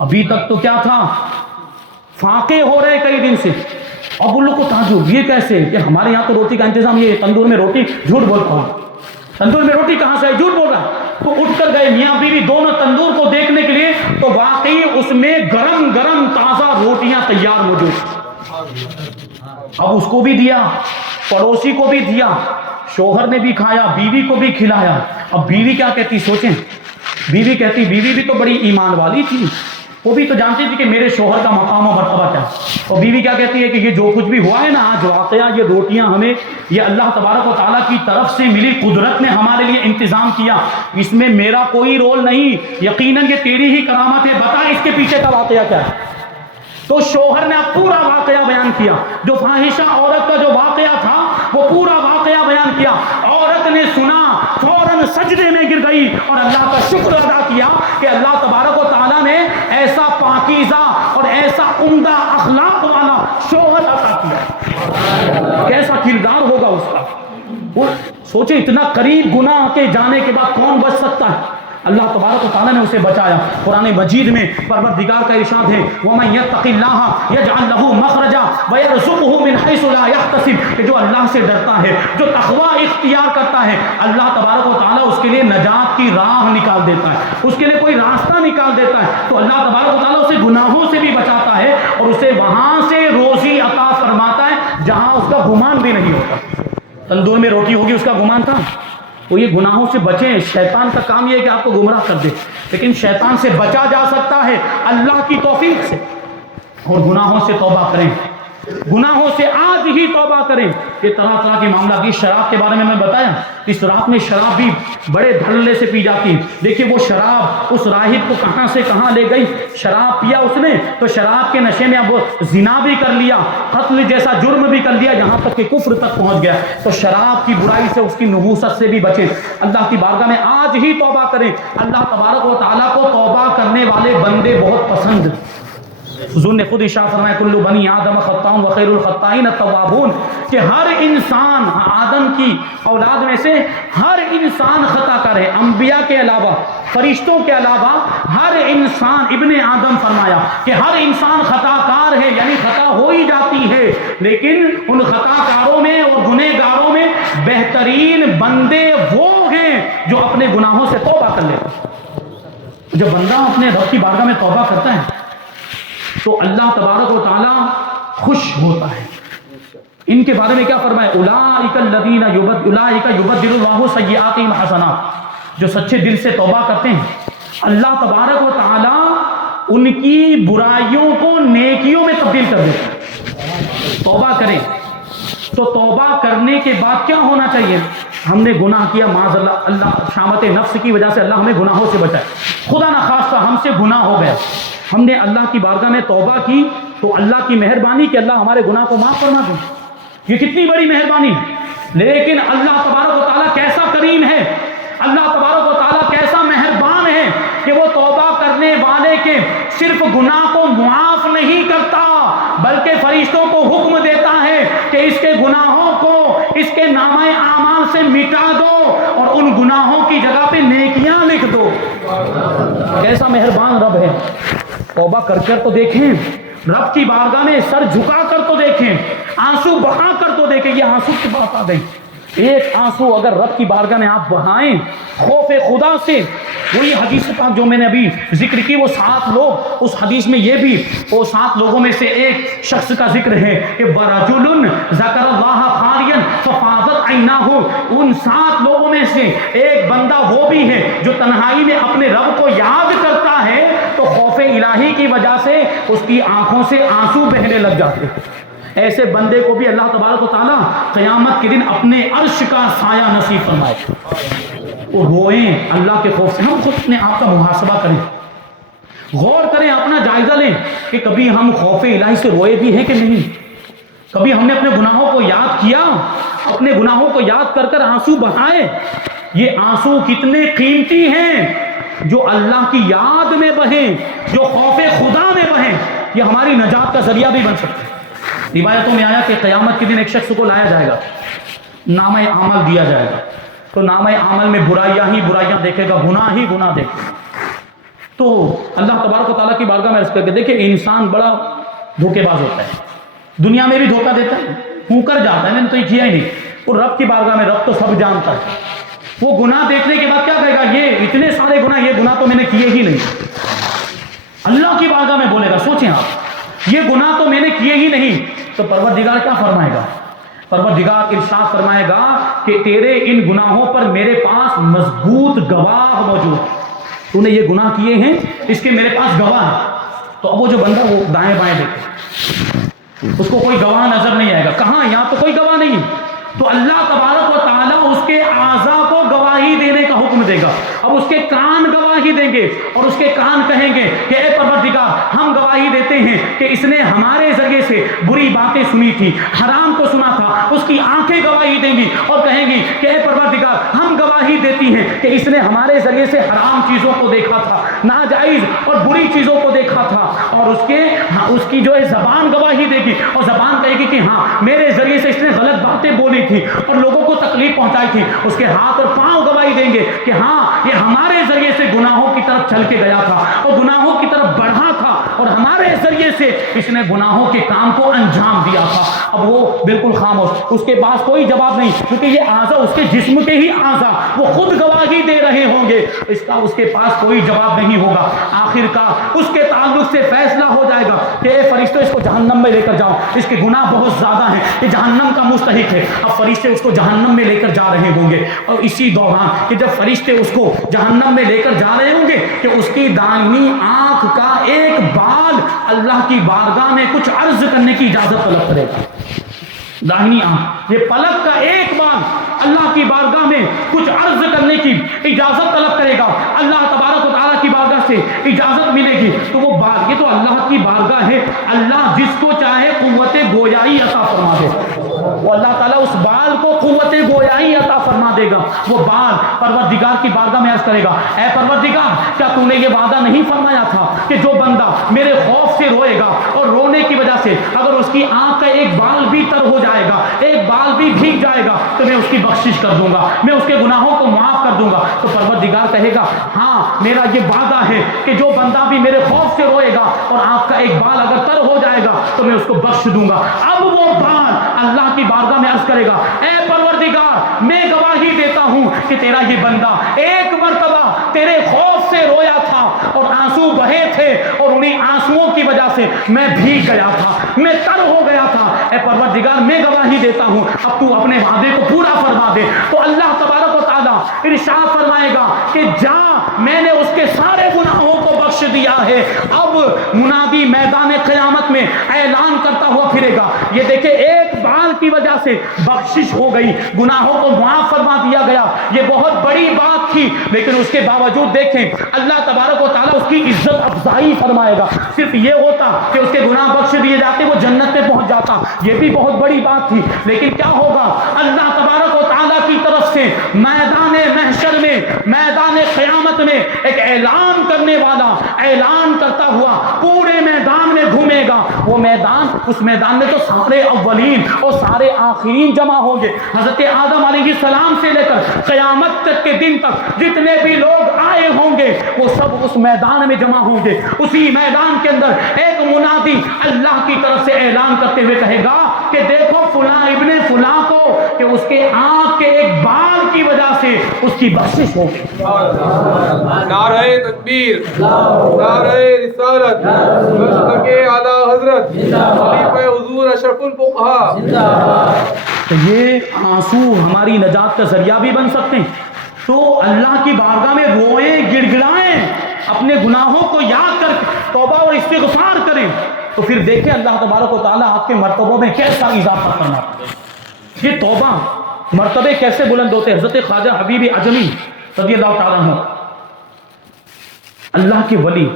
ابھی تک تو کیا تھا، فاقے ہو رہے کئی دن سے، اب ان لوگ کو تعجب، یہ کیسے کہ ہمارے یہاں تو روٹی کا انتظام، یہ تندور میں روٹی، جھوٹ بولتا ہوں، تندور میں روٹی کہاں سے ہے، جھوٹ بول رہا ہے۔ تو اٹھ کر گئے میاں بیوی دونوں تندور کو دیکھنے کے لیے، تو واقعی اس میں گرم گرم تازہ روٹیاں تیار موجود۔ اب اس کو بھی دیا، پڑوسی کو بھی دیا، شوہر نے بھی کھایا، بیوی کو بھی کھلایا۔ اب بیوی کیا کہتی سوچیں، بیوی کہتی، بیوی بھی تو بڑی ایمان والی تھی، وہ بھی تو جانتی تھی کہ میرے شوہر کا مقام و مرتبہ کیا، اور بیوی کیا کہتی ہے کہ یہ جو کچھ بھی ہوا ہے نا آج واقعہ، یہ روٹیاں ہمیں یہ اللہ تبارک و تعالیٰ کی طرف سے ملی، قدرت نے ہمارے لیے انتظام کیا، اس میں میرا کوئی رول نہیں، یقیناً یہ تیری ہی کرامت ہے، بتا اس کے پیچھے کا واقعہ کیا ہے۔ تو شوہر نے پورا واقعہ بیان کیا، جو فاحشہ عورت کا جو واقعہ تھا وہ پورا واقعہ بیان کیا۔ عورت نے سنا، فوراً سجدے میں گر گئی اور اللہ کا شکر ادا کیا کہ اللہ تبارک و تعالیٰ نے ایسا پاکیزہ اور ایسا عمدہ اخلاق والا شوہر عطا کیا۔ کیسا کردار ہوگا اس کا، وہ سوچے اتنا قریب گناہ کے جانے کے بعد کون بچ سکتا ہے، اللہ تبارک و تعالیٰ نے اسے بچایا۔ قرآن مجید میں پروردگار کا ارشاد ہے، وَمَن يَتَّقِ اللَّهَ يَجْعَلْ لَهُ مَخْرَجًا وَيَرْزُقْهُ مِنْ حَيْثُ لَا يَحْتَسِبُ، کہ جو اللہ سے ڈرتا ہے، جو تقوی اختیار کرتا ہے، اللہ تبارک و تعالیٰ اس کے لیے نجات کی راہ نکال دیتا ہے، اس کے لیے کوئی راستہ نکال دیتا ہے۔ تو اللہ تبارک و تعالیٰ اسے گناہوں سے بھی بچاتا ہے اور اسے وہاں سے روزی عطا فرماتا ہے جہاں اس کا گمان بھی نہیں ہوتا۔ تندور میں روٹی ہوگی اس کا گمان تھا، تو یہ گناہوں سے بچیں، شیطان کا کام یہ ہے کہ آپ کو گمراہ کر دے، لیکن شیطان سے بچا جا سکتا ہے اللہ کی توفیق سے، اور گناہوں سے توبہ کریں، گناہوں سے آج ہی توبہ کریں۔ یہ طرح طرح کے معاملات، اس شراب کے بارے میں بتایا، اس رات میں شراب بھی بڑے دھڑلے سے پی جاتی ہے۔ دیکھیے وہ شراب اس راہب کو کہاں سے کہاں لے گئی، شراب پیا اس نے تو شراب کے نشے میں اب وہ زنا بھی کر لیا، قتل جیسا جرم بھی کر لیا، یہاں تک کہ کفر تک پہنچ گیا۔ تو شراب کی برائی سے، اس کی نحوست سے بھی بچیں، اللہ کی بارگاہ میں آج ہی توبہ کریں۔ اللہ تبارک و تعالیٰ کو توبہ کرنے والے بندے بہت پسند۔ حضور نے خود ارشاد فرمایا، کل بنی آدم خطاء وخیر الخطائین التوابون، کہ ہر انسان، آدم کی اولاد میں سے ہر انسان خطا کر ہے، انبیاء کے علاوہ، فرشتوں کے علاوہ ہر انسان، ابن آدم فرمایا کہ ہر انسان خطا کار ہے، یعنی خطا ہو ہی جاتی ہے، لیکن ان خطا کاروں میں اور گنہ گاروں میں بہترین بندے وہ ہیں جو اپنے گناہوں سے توبہ کر لیتے ہیں۔ جو بندہ اپنے رب کی بارگاہ میں توبہ کرتا ہے تو اللہ تبارک و تعالیٰ خوش ہوتا ہے۔ ان کے بارے میں کیا فرمایا، اولئک الذین اولئک یبدل اللہ سیئاتہم حسنات، جو سچے دل سے توبہ کرتے ہیں اللہ تبارک و تعالیٰ ان کی برائیوں کو نیکیوں میں تبدیل کر دیتا ہے۔ توبہ کریں تو توبہ کرنے کے بعد کیا ہونا چاہیے، ہم نے گناہ کیا، معاذ اللہ، اللہ شامت نفس کی وجہ سے اللہ ہمیں گناہوں سے بچائے، خدا نخواستہ ہم سے گناہ ہو گیا، ہم نے اللہ کی بارگاہ میں توبہ کی تو اللہ کی مہربانی کہ اللہ ہمارے گناہ کو معاف فرما دے، یہ کتنی بڑی مہربانی۔ لیکن اللہ تبارک و تعالیٰ کیسا کریم ہے، اللہ تبارک و تعالیٰ کیسا مہربان ہے کہ وہ توبہ کرنے والے کے صرف گناہ کو معاف نہیں کرتا بلکہ فرشتوں کو حکم دیتا ہے کہ اس کے گناہوں کو اس کے نامہ اعمال سے مٹا دو اور ان گناہوں کی جگہ پہ نیکیاں لکھ دو۔ کیسا مہربان رب ہے۔ توبہ کر کر تو دیکھیں، رب کی بارگاہ میں سر جھکا کر تو دیکھیں، آنسو بہا کر تو دیکھیں۔ یہ آنسو کی بات آ گئی، ایک آنسو اگر رب کی بارگاہ میں آپ بہائیں خوف خدا سے، وہی حدیث پاک جو میں نے ابھی ذکر کی، وہ 7 لوگ، اس حدیث میں یہ بھی وہ 7 لوگوں میں سے ایک شخص کا ذکر ہے کہ وَرَجُلٌ ذَكَرَ اللَّهَ خَالِيًا فَفَاضَتْ عَيْنَاهُ، ان 7 لوگوں میں سے ایک بندہ وہ بھی ہے جو تنہائی میں اپنے رب کو یاد کرتا ہے تو خوف الہی کی وجہ سے اس کی آنکھوں سے آنسو بہنے لگ جاتے ہیں۔ ایسے بندے کو بھی اللہ تبارک و تعالیٰ قیامت کے دن اپنے عرش کا سایہ نصیب فرمائے، وہ روئیں اللہ کے خوف سے۔ ہم خود اپنے آپ کا محاسبہ کریں، غور کریں، اپنا جائزہ لیں کہ کبھی ہم خوف الہی سے روئے بھی ہیں کہ نہیں، کبھی ہم نے اپنے گناہوں کو یاد کیا، اپنے گناہوں کو یاد کر کر آنسو بہائے۔ یہ آنسو کتنے قیمتی ہیں جو اللہ کی یاد میں بہیں، جو خوف خدا میں بہیں، یہ ہماری نجات کا ذریعہ بھی بن سکتے ہیں۔ روایتوں میں آیا کہ قیامت کے دن ایک شخص کو لایا جائے گا، نامہ عمل دیا جائے گا، تو نامہ عمل میں برائیاں ہی برائیاں دیکھے گا، گناہ ہی گناہ دیکھے گا۔ تو اللہ تبارک و تعالیٰ کی بارگاہ میں عرض کر کے دیکھیں، انسان بڑا دھوکے باز ہوتا ہے، دنیا میں بھی دھوکہ دیتا ہے، پھونکر جاتا ہے میں نے تو یہ کیا ہی نہیں، اور رب کی بارگاہ میں رب تو سب جانتا ہے، وہ گناہ دیکھنے کے بعد کیا کہے گا، یہ اتنے سارے گناہ، یہ گناہ تو میں نے کیے ہی نہیں۔ اللہ کی بارگاہ میں بولے گا، سوچیں آپ، یہ گناہ تو میں نے کیے ہی نہیں، تو پروردگار کیا فرمائے گا؟ پروردگار ارشاد فرمائے گا کہ تیرے ان گناہوں پر میرے پاس مضبوط گواہ موجود، تو نے یہ گناہ کیے ہیں، اس کے میرے پاس گواہ ہے۔ تو اب وہ جو بندہ وہ دائیں بائیں دیکھے، اس کو کوئی گواہ نظر نہیں آئے گا، کہاں، یہاں تو کوئی گواہ نہیں، تو اللہ تبارک و تعالیٰ اس کے اعضاء کو گواہی دینے کا حکم دے گا۔ اب اس کے کان گواہی دیں گے، اور اس کے کان کہیں گے کہ اے پروردگار، ہم گواہی دیتے ہیں کہ اس نے ہمارے ذریعے سے بری باتیں سنی تھی، حرام کو سنا تھا۔ اس کی آنکھیں گواہی دیں گی اور کہیں گی کہ اے پروردگار، ہم گواہی دیتی ہیں کہ اس نے ہمارے ذریعے سے حرام چیزوں کو دیکھا تھا، ناجائز اور بری چیزوں کو دیکھا تھا۔ اور اس کی جو ہے زبان گواہی دے گی، اور زبان کہے گی کہ ہاں، میرے ذریعے سے اس نے غلط باتیں بولی تھی اور لوگوں کو تکلیف پہنچائی تھی۔ اس کے ہاتھ اور پاؤں گواہی دیں گے کہ ہاں، یہ ہمارے ذریعے سے گناہوں کی طرف چل کے گیا تھا اور گناہوں کی طرف بڑھا تھا، اور ہمارے ذریعے سے اس نے گناہوں کے کام کو انجام دیا تھا۔ اب وہ بالکل خاموش، اس کے پاس کوئی جواب نہیں، کیونکہ یہ اعضاء اس کے جسم کے ہی اعضاء، وہ خود گواہی دے رہے ہوں گے، اس کے پاس کوئی جواب نہیں ہوگا۔ آخر کار اس کے تعلق سے فیصلہ ہو جائے گا کہ اے فرشتوں، اس کو جہنم میں لے کر جاؤ، اس کے گناہ بہت زیادہ ہیں، یہ جہنم کا مستحق ہے۔ اب فرشتے اس کو جہنم میں لے کر جا رہے ہوں گے، اور اسی دوران کہ جب فرشتے اس کو جہنم میں لے کر جا رہے ہوں گے کہ اس کی دائنی آنکھ کا ایک بال اللہ کی بارگاہ میں کچھ عرض کرنے کی اجازت طلب کرے گا۔ دائنی آنکھ، یہ پلک کا ایک بال اللہ کی بارگاہ میں کچھ عرض کرنے کی اجازت طلب کرے گا، اللہ تبارک و تعالیٰ کی بارگاہ سے اجازت ملے گی، تو وہ بال، یہ تو اللہ کی بارگاہ ہے، اللہ جس کو چاہے قوت گویائی عطا فرما دے، وہ اللہ تعالیٰ اس بال کو قوت گویائی عطا فرما دے گا۔ وہ بال پروردگار کی بارگاہ میں عرض کرے گا، اے پروردگار، کیا تو نے یہ وعدہ نہیں فرمایا تھا کہ جو بندہ میرے خوف سے روئے گا اور رونے کی وجہ سے اگر اس کی آنکھ کا ایک بال بھی تر ہو جائے گا، ایک بال بھی بھیگ جائے گا، تو میں اس کی بخشش کر دوں گا، میں اس کے گناہوں کو معاف کر دوں گا۔ تو پروردگار کہے گا، ہاں، میرا یہ وعدہ ہے کہ جو بندہ بھی میرے خوف سے روئے گا اور آنکھ کا ایک بال اگر تر ہو جائے گا تو میں اس کو بخش دوں گا۔ اب وہ بال اللہ کی بارگاہ میں عرض کرے گا، اے پروردگار، میں گواہی دیتا ہوں کہ تیرا یہ بندہ ایک مرتبہ تیرے خوف سے رویا تھا اور آنسو بہے تھے، اور انہیں آنسوؤں کی وجہ سے میں بھیگ گیا تھا، میں تر ہو گیا تھا۔ اے پروردگار، میں گواہی دیتا ہوں، اب تو اپنے وعدے کو پورا فرما دے۔ تو اللہ تبارک و تعالیٰ ارشاد فرمائے گا کہ جا، میں نے اس کے سارے گناہوں کو بخش دیا ہے۔ اب منادی میدان قیامت میں اعلان کرتا ہوا پھرے گا، یہ دیکھیں، ایک بال کی وجہ سے بخشش ہو گئی، گناہوں کو معاف فرما دیا گیا، یہ بہت بڑی بات تھی، لیکن اس کے باوجود دیکھیں اللہ تبارک و تعالیٰ اس کی عزت افزائی فرمائے گا۔ صرف یہ ہوتا کہ اس کے گناہ بخش دیے جاتے، وہ جنت میں پہنچ جاتا، یہ بھی بہت بڑی بات تھی، لیکن کیا ہوگا؟ اللہ تبارک و تعالیٰ کی طرف سے میدان محشر میں، میدان قیامت میں ایک اعلان کرنے والا اعلان کرتا ہوا پورے میدان میں گھومے گا۔ وہ میدان، اس میدان میں تو سارے اولین اور سارے آخرین جمع ہوں گے، حضرت آدم علیہ السلام سے لے کر قیامت تک کے دن تک جتنے بھی لوگ آئے ہوں گے وہ سب اس میدان میں جمع ہوں گے۔ اسی میدان کے اندر ایک منادی اللہ کی طرف سے اعلان کرتے ہوئے کہے گا، کہ دیکھو فلاں ابن فلاں کو کہ اس کے آنکھ کے ایک بال کی وجہ سے اس کی بخشش ہو گئی. نعرہ تکبیر، نعرہ رسالت، مشتاق اعلیٰ حضرت خلیفہ حضور اشرف الفقہاء. تو یہ آنسو ہماری نجات کا ذریعہ بھی بن سکتے ہیں. تو اللہ کی بارگاہ میں روئیں، گڑ گڑائیں، اپنے گناہوں کو یاد کر توبہ اور استغفار کریں، تو پھر دیکھیں اللہ تبارک و تعالیٰ آپ کے مرتبوں میں کیسا اضافہ فرماتا ہے. یہ توبہ مرتبے کیسے بلند ہوتے ہیں. حضرت خواجہ حبیب اعجمی رضی اللہ تعالیٰ عنہ اللہ کے ولی،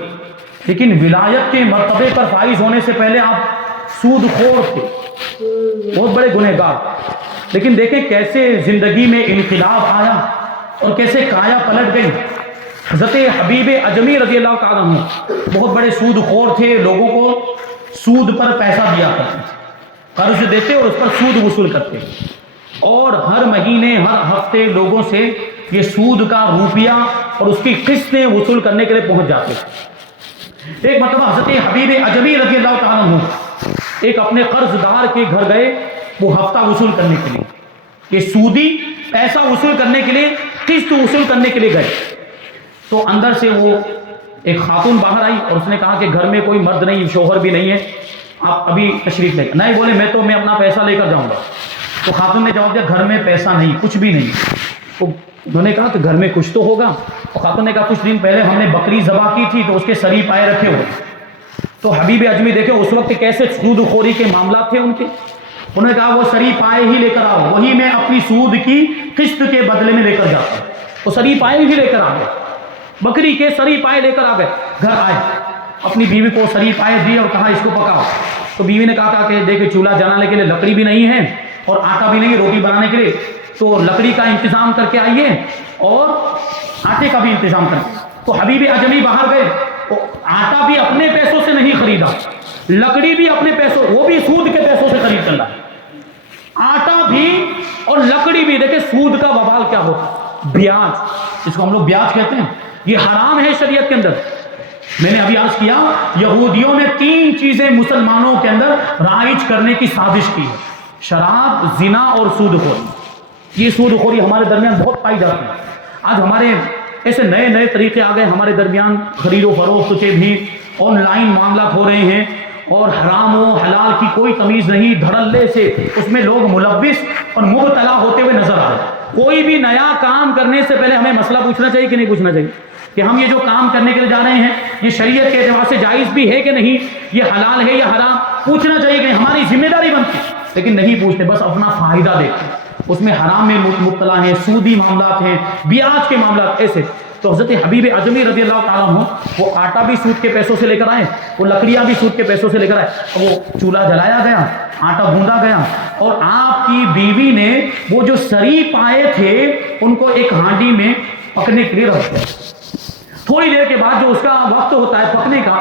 لیکن ولایت کے مرتبے پر فائز ہونے سے پہلے آپ سود خور تھے، بہت بڑے گنہگار. لیکن دیکھیں کیسے زندگی میں انقلاب آیا اور کیسے کایا پلٹ گئی. حضرت حبیب اعجمی رضی اللہ تعالیٰ عنہ بہت بڑے سود خور تھے، لوگوں کو سود پر پیسہ دیا کرتے، قرض دیتے اور اس پر سود وصول کرتے، اور ہر مہینے ہر ہفتے لوگوں سے یہ سود کا روپیہ اور اس کی قسطیں وصول کرنے کے لیے پہنچ جاتے. ایک مرتبہ حضرت حبیب اعجمی رضی اللہ تعالیٰ عنہ ایک اپنے قرض دار کے گھر گئے، وہ ہفتہ وصول کرنے کے لیے، یہ سودی پیسہ وصول کرنے کے لیے، قسط وصول کرنے کے لیے گئے. تو اندر سے وہ ایک خاتون باہر آئی اور اس نے کہا کہ گھر میں کوئی مرد نہیں، شوہر بھی نہیں ہے، آپ ابھی تشریف لے. نہیں بولے میں اپنا پیسہ لے کر جاؤں گا. تو خاتون نے جواب دیا گھر میں پیسہ نہیں، کچھ بھی نہیں. تو انہوں نے کہا کہ گھر میں کچھ تو ہوگا. تو خاتون نے کہا کچھ دن پہلے ہم نے بکری ذبح کی تھی تو اس کے سری پائے رکھے ہوئے. تو حبیب اعجمی دیکھے اس وقت کیسے سود خوری کے معاملات تھے ان کے. انہوں نے کہا وہ سری پائے ہی لے کر آؤ، وہی میں اپنی سود کی قسط کے بدلے میں لے کر جاتا ہوں. وہ سری پائے ہی لے کر آ گئے، بکری کے سری پائے لے کر آ گئے. گھر آئے، اپنی بیوی کو سری پائے دیے اور کہا اس کو پکاؤ. تو بیوی نے کہا کہ دیکھیں چولہا جلانے کے لیے لکڑی بھی نہیں ہے اور آٹا بھی نہیں روٹی بنانے کے لیے، تو لکڑی کا انتظام کر کے آئیے اور آٹے کا بھی انتظام کر. تو حبیب اعجمی باہر گئے، آٹا بھی اپنے پیسوں سے نہیں خریدا، لکڑی بھی اپنے پیسوں، وہ بھی سود کے پیسوں سے خرید کر لایا. آٹا بھی اور لکڑی بھی. دیکھیں سود کا وبال کیا ہوتا، بیاج، اس کو ہم لوگ بیاج کہتے ہیں، یہ حرام ہے شریعت کے اندر. میں نے ابھی عرض کیا یہودیوں نے 3 چیزیں مسلمانوں کے اندر رائج کرنے کی سازش کی ہے: شراب، زنا اور سود خوری. یہ سود خوری ہمارے درمیان بہت پائی جاتی ہے. آج ہمارے ایسے نئے نئے طریقے آ گئے ہمارے درمیان، خرید و فروخت کے بھی آن لائن معاملات ہو رہے ہیں اور حرام و حلال کی کوئی تمیز نہیں. دھڑلے سے اس میں لوگ ملوث اور مبتلا ہوتے ہوئے نظر آ رہے ہیں. کوئی بھی نیا کام کرنے سے پہلے ہمیں مسئلہ پوچھنا چاہیے کہ نہیں پوچھنا چاہیے کہ ہم یہ جو کام کرنے کے لیے جا رہے ہیں یہ شریعت کے اعتبار سے جائز بھی ہے کہ نہیں، یہ حلال ہے یا حرام. پوچھنا چاہیے کہ ہماری ذمہ داری بنتی، لیکن نہیں پوچھتے، بس اپنا فائدہ دیکھتے. اس میں حرام میں مبتلا ہیں، سودی معاملات ہیں، بیاج کے معاملات ایسے. تو حضرت حبیب اعجمی رضی اللہ تعالیٰ عنہ وہ آٹا بھی سود کے پیسوں سے لے کر آئے، وہ لکڑیاں بھی سود کے پیسوں سے لے کر آئے. وہ چولہا جلایا گیا، آٹا گوندا گیا، اور آپ کی بیوی نے وہ جو سری پائے تھے ان کو ایک ہانڈی میں پکنے کے لیے رکھ دیا. تھوڑی دیر کے بعد جو اس کا وقت ہوتا ہے پکنے کا،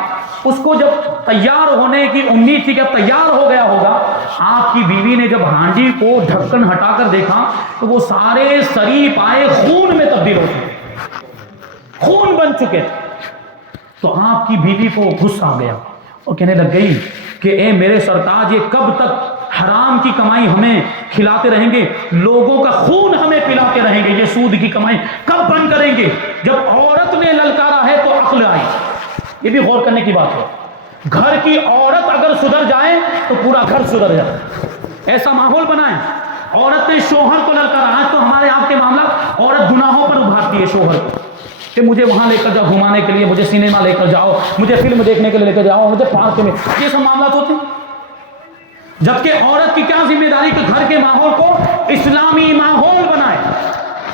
اس کو جب تیار ہونے کی امید تھی کہ اب تیار ہو گیا ہوگا، آپ کی بیوی نے جب ہانڈی کو ڈھکن ہٹا کر دیکھا تو وہ سارے سری پائے خون میں تبدیل ہو چکے، خون بن چکے. تو آپ کی بیوی کو غصہ آ گیا اور کہنے لگ گئی کہ اے میرے سرتاج، یہ کب تک حرام کی کمائی ہمیں کھلاتے رہیں گے، لوگوں کا خون ہمیں پلاتے رہیں گے، یہ سود کی کمائی کب بند کریں گے؟ جب عورت نے للکارا ہے تو عقل آئی. یہ بھی غور کرنے کی بات ہے. گھر کی عورت اگر سدھر جائے تو پورا گھر سدھر جائے. ایسا ماحول بنائیں. عورت نے شوہر کو للکارا. آج تو ہمارے آپ کے معاملہ عورت گناہوں پر ابھارتی ہے شوہر کو کہ مجھے وہاں لے کر جاؤ گھمانے کے لیے، مجھے سینما لے کر جاؤ، مجھے فلم دیکھنے کے لیے لے کر جاؤ، مجھے پارک میں. یہ سب معاملات ہوتے ہیں. جبکہ عورت کی کیا ذمہ داری کہ گھر کے ماحول کو اسلامی ماحول بنائے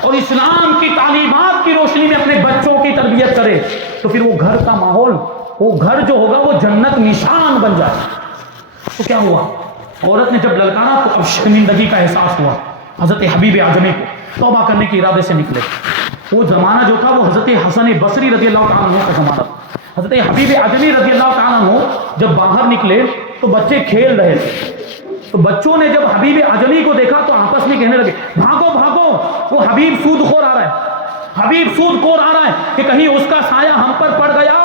اور اسلام کی تعلیمات کی روشنی میں اپنے بچوں کی تربیت کرے. تو پھر وہ گھر کا ماحول، وہ گھر جو ہوگا وہ جنت نشان بن جائے. تو کیا ہوا؟ عورت نے جب للکارا تو اب شرمندگی کا احساس ہوا. حضرت حبیب اعجمی کو توبہ کرنے کے ارادے سے نکلے. وہ زمانہ جو تھا وہ حضرت حسن بصری رضی اللہ تعالیٰ عنہ کا زمانہ. حضرت حبیب اعجمی رضی اللہ تعالیٰ عنہ جب باہر نکلے تو بچے کھیل رہے تھے. تو بچوں نے جب حبیب اعجمی کو دیکھا تو آپس میں کہنے لگے بھاگو بھاگو، وہ حبیب سود خور آ رہا ہے، حبیب سود خور آ رہا ہے، کہ کہیں اس کا سایہ ہم پر پڑ گیا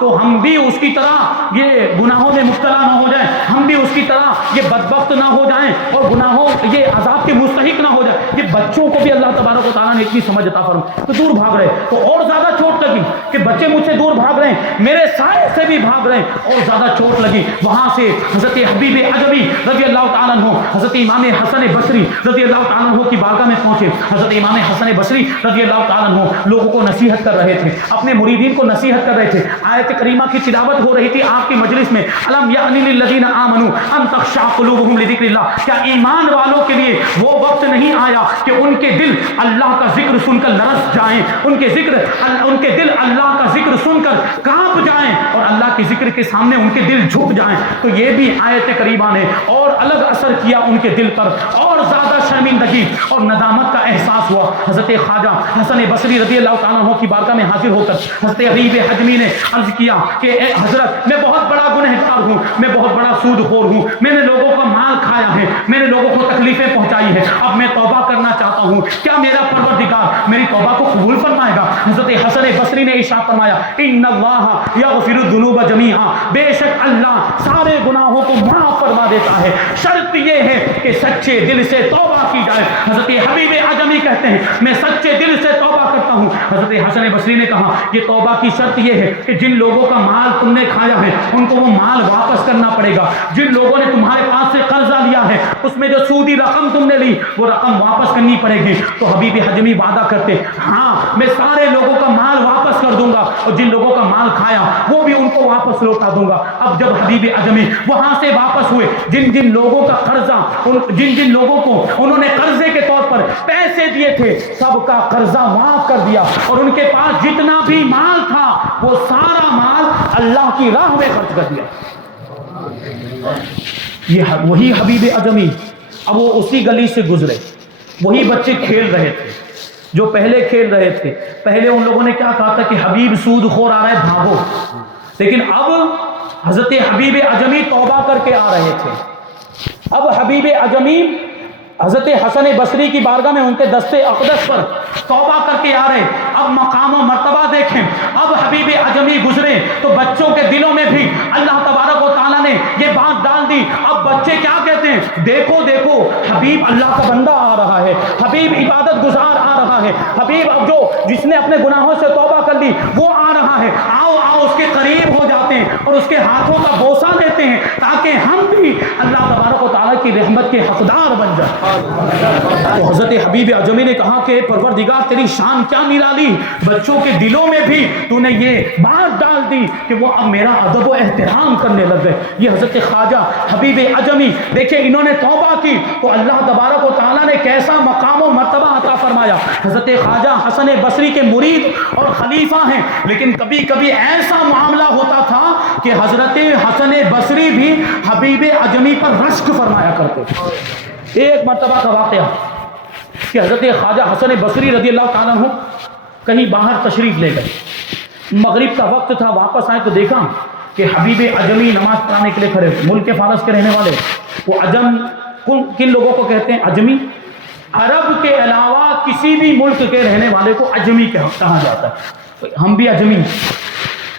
تو ہم بھی اس کی طرح یہ گناہوں میں مبتلا نہ ہو جائیں، ہم بھی اس کی طرح یہ بدبخت نہ ہو جائیں اور گناہوں یہ عذاب کے مستحق نہ ہو جائیں. یہ بچوں کو بھی اللہ تبارک و تعالیٰ نے اتنی سمجھ عطا فرمائی کہ دور بھاگ رہے تو اور زیادہ چوٹ لگی کہ بچے مجھ سے دور بھاگ رہے ہیں, میرے سائے سے بھی بھاگ رہے ہیں, اور زیادہ چوٹ لگی. وہاں سے حضرت حبیب عجمی رضی اللہ تعالیٰ عنہ حضرت امام حسن بصری رضی اللہ تعالیٰ عنہ کی بارگاہ میں پہنچے. حضرت امام حسن بصری رضی اللہ تعالیٰ عنہ لوگوں کو نصیحت کر رہے تھے, اپنے مریدین کو نصیحت کر رہے تھے. آیت کریمہ کی تلاوت ہو رہی تھی آپ کی مجلس میں, الم یعن للذین آمنوا ان تخشع قلوبهم لذکر اللہ, کیا ایمان والوں کے لیے وہ وقت نہیں آیا کہ ان کے دل اللہ کا ذکر سن کر لرز جائیں, ان کے دل اللہ کا ذکر سن کر کانپ جائیں اور اللہ کے ذکر کے سامنے ان کے دل جھک جائیں. تو یہ بھی آیت کریمہ نے اور الگ اثر کیا ان کے دل پر, اور زیادہ شرمندگی اور ندامت کا احساس ہوا. حضرت خواجہ حسن بصری رضی اللہ تعالیٰ عنہ کی بارگاہ میں حاضر ہو کر حضرت حبیب عجمی نے عرض کیا کہ اے حضرت, میں بہت بڑا گنہگار ہوں, میں بہت بڑا سود خور ہوں, میں نے لوگوں کا مال کھایا ہے, میں نے لوگوں کو تکلیفیں پہنچائی ہے, اب میں توبہ کرنا چاہتا ہوں, کیا میرا پروردگار میری توبہ کو قبول فرمائے گا؟ حضرت حسن بصری نے ارشاد فرمایا ان اللہ یغفر الذنوب جمیعا, بے شک اللہ سارے گناہوں کو معاف فرما دیتا ہے, شرط یہ ہے کہ سچے دل سے توبہ کی جائے. حضرت حبیب عجمی کہتے ہیں میں سچے دل سے توبہ کرتا ہوں. حضرت حسن بصری نے کہا یہ توبہ کی شرط یہ ہے کہ جن لوگوں کا مال تم نے کھایا ہے ان کو وہ مال واپس کرنا پڑے گا, جن لوگوں نے تمہارے پاس سے قرضہ لیا ہے اس میں جو سودی رقم تم نے لی وہ رقم واپس کرنی پڑے گی. تو حبیب عجمی وعدہ کرتے ہاں میں سارے لوگوں کا مال واپس کر دوں گا, اور جن لوگوں کا مال کھایا وہ بھی ان کو واپس لوٹا دوں گا. اب جب حبیب عجمی وہاں سے واپس ہوئے, جن جن لوگوں کا قرضہ جن جن لوگوں کو انہوں نے قرضے کے طور پر پیسے دیے تھے سب کا قرضہ معاف کر دیا, اور ان کے پاس جتنا بھی مال تھا وہ سارا مال اللہ کی راہ میں خرچ کر دیا. یہ وہی حبیب عجمی, اب وہ اسی گلی سے گزرے, وہی بچے کھیل رہے تھے جو پہلے کھیل رہے تھے. پہلے ان لوگوں نے کیا کہا تھا کہ حبیب سود خور آ رہا ہے بھاگو, لیکن اب حضرت حبیب عجمی توبہ کر کے آ رہے تھے. اب حبیب عجمی حضرت حسن بصری کی بارگاہ میں ان کے دستے اقدس پر توبہ کر کے آ رہے. اب مقام و مرتبہ دیکھیں, اب حبیب عجمی گزرے تو بچوں کے دلوں میں بھی اللہ تبارک و تعالیٰ نے یہ بات ڈال دی. اب بچے کیا کہتے ہیں, دیکھو دیکھو حبیب اللہ کا بندہ آ رہا ہے, حبیب عبادت گزار آ رہا ہے, حبیب اب جو جس نے اپنے گناہوں سے توبہ کر لی وہ آ رہا ہے, آؤ آؤ اس کے قریب ہو جاتے ہیں اور اس کے ہاتھوں کا بوسہ لیتے ہیں تاکہ ہم بھی اللہ تبارک و تعالیٰ کی رحمت کے حقدار بن جائیں. تو حضرت حبیب عجمی نے کہا کہ پروردگار تیری شان کیا نرالی, بچوں کے دلوں میں بھی تو نے یہ بات ڈال دی کہ وہ اب میرا ادب و احترام کرنے لگ گئے. یہ حضرت خواجہ حبیب عجمی دیکھیں, انہوں نے توبہ کی تو اللہ تبارک و تعالیٰ نے کیسا مقام و مرتبہ عطا فرمایا. حضرت خواجہ حسن بصری کے مرید اور خلیفہ ہیں, لیکن کبھی کبھی ایسا معاملہ ہوتا تھا کہ حضرت حسن بصری بھی حبیب عجمی پر رشک فرمایا کرتے. ایک مرتبہ کا واقعہ کہ حضرت خواجہ حسن بصری رضی اللہ تعالیٰ عنہ کہیں باہر تشریف لے گئے, مغرب کا وقت تھا, واپس آئے تو دیکھا کہ حبیب عجمی نماز پڑھانے کے لیے کھڑے. ملک فارس کے رہنے والے, وہ عجم کن لوگوں کو کہتے ہیں عجمی, عرب کے علاوہ کسی بھی ملک کے رہنے والے کو عجمی کہا جاتا ہے, ہم بھی عجمی.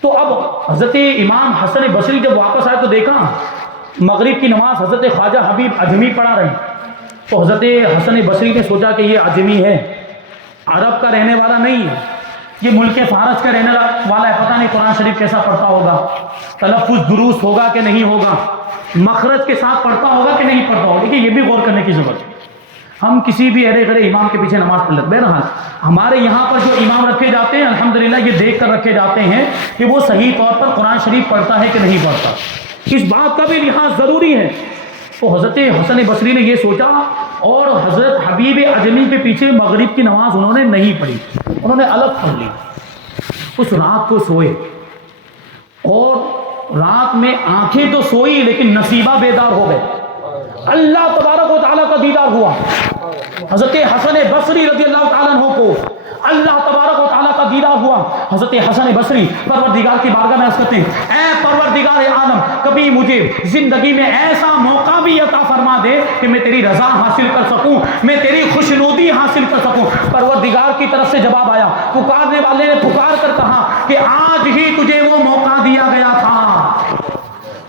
تو اب حضرت امام حسن بصری جب واپس آئے تو دیکھا مغرب کی نماز حضرت خواجہ حبیب عجمی پڑھا رہے. تو حضرت حسن بصری نے سوچا کہ یہ عجمی ہے, عرب کا رہنے والا نہیں ہے, یہ ملک فارس کا رہنے والا ہے, پتہ نہیں قرآن شریف کیسا پڑھتا ہوگا, تلفظ درست ہوگا کہ نہیں ہوگا, مخرج کے ساتھ پڑھتا ہوگا کہ نہیں پڑھتا ہوگا. یہ بھی غور کرنے کی ضرورت ہے. ہم کسی بھی ارے غرے امام کے پیچھے نماز پڑھ لیتے. بہرحال ہمارے یہاں پر جو امام رکھے جاتے ہیں الحمدللہ یہ دیکھ کر رکھے جاتے ہیں کہ وہ صحیح طور پر قرآن شریف پڑھتا ہے کہ نہیں پڑھتا, اس بات کا بھی لحاظ ضروری ہے. تو حضرت حسن بصری نے یہ سوچا اور حضرت حبیب عجمی کے پیچھے مغرب کی نماز انہوں نے نہیں پڑھی, انہوں نے الگ پڑھ لی. اس رات کو سوئے اور رات میں آنکھیں تو سوئی لیکن نصیبہ بیدار ہو گئے. اللہ تبارک و تعالیٰ کا دیدار ہوا. حضرت حسن بصری رضی اللہ تعالیٰ عنہ کو اللہ تبارک و تعالیٰ کا دیدار ہوا. حضرت حسن بصری پروردگار کی بارگاہ میں عرض کرتے ہیں اے پروردگار عالم, کبھی مجھے زندگی میں ایسا موقع بھی عطا فرما دے کہ میں تیری رضا حاصل کر سکوں, میں تیری خوشنودی حاصل کر سکوں. پروردگار کی طرف سے جواب آیا, پکارنے والے نے پکار کر کہا کہ آج ہی تجھے وہ موقع دیا گیا تھا.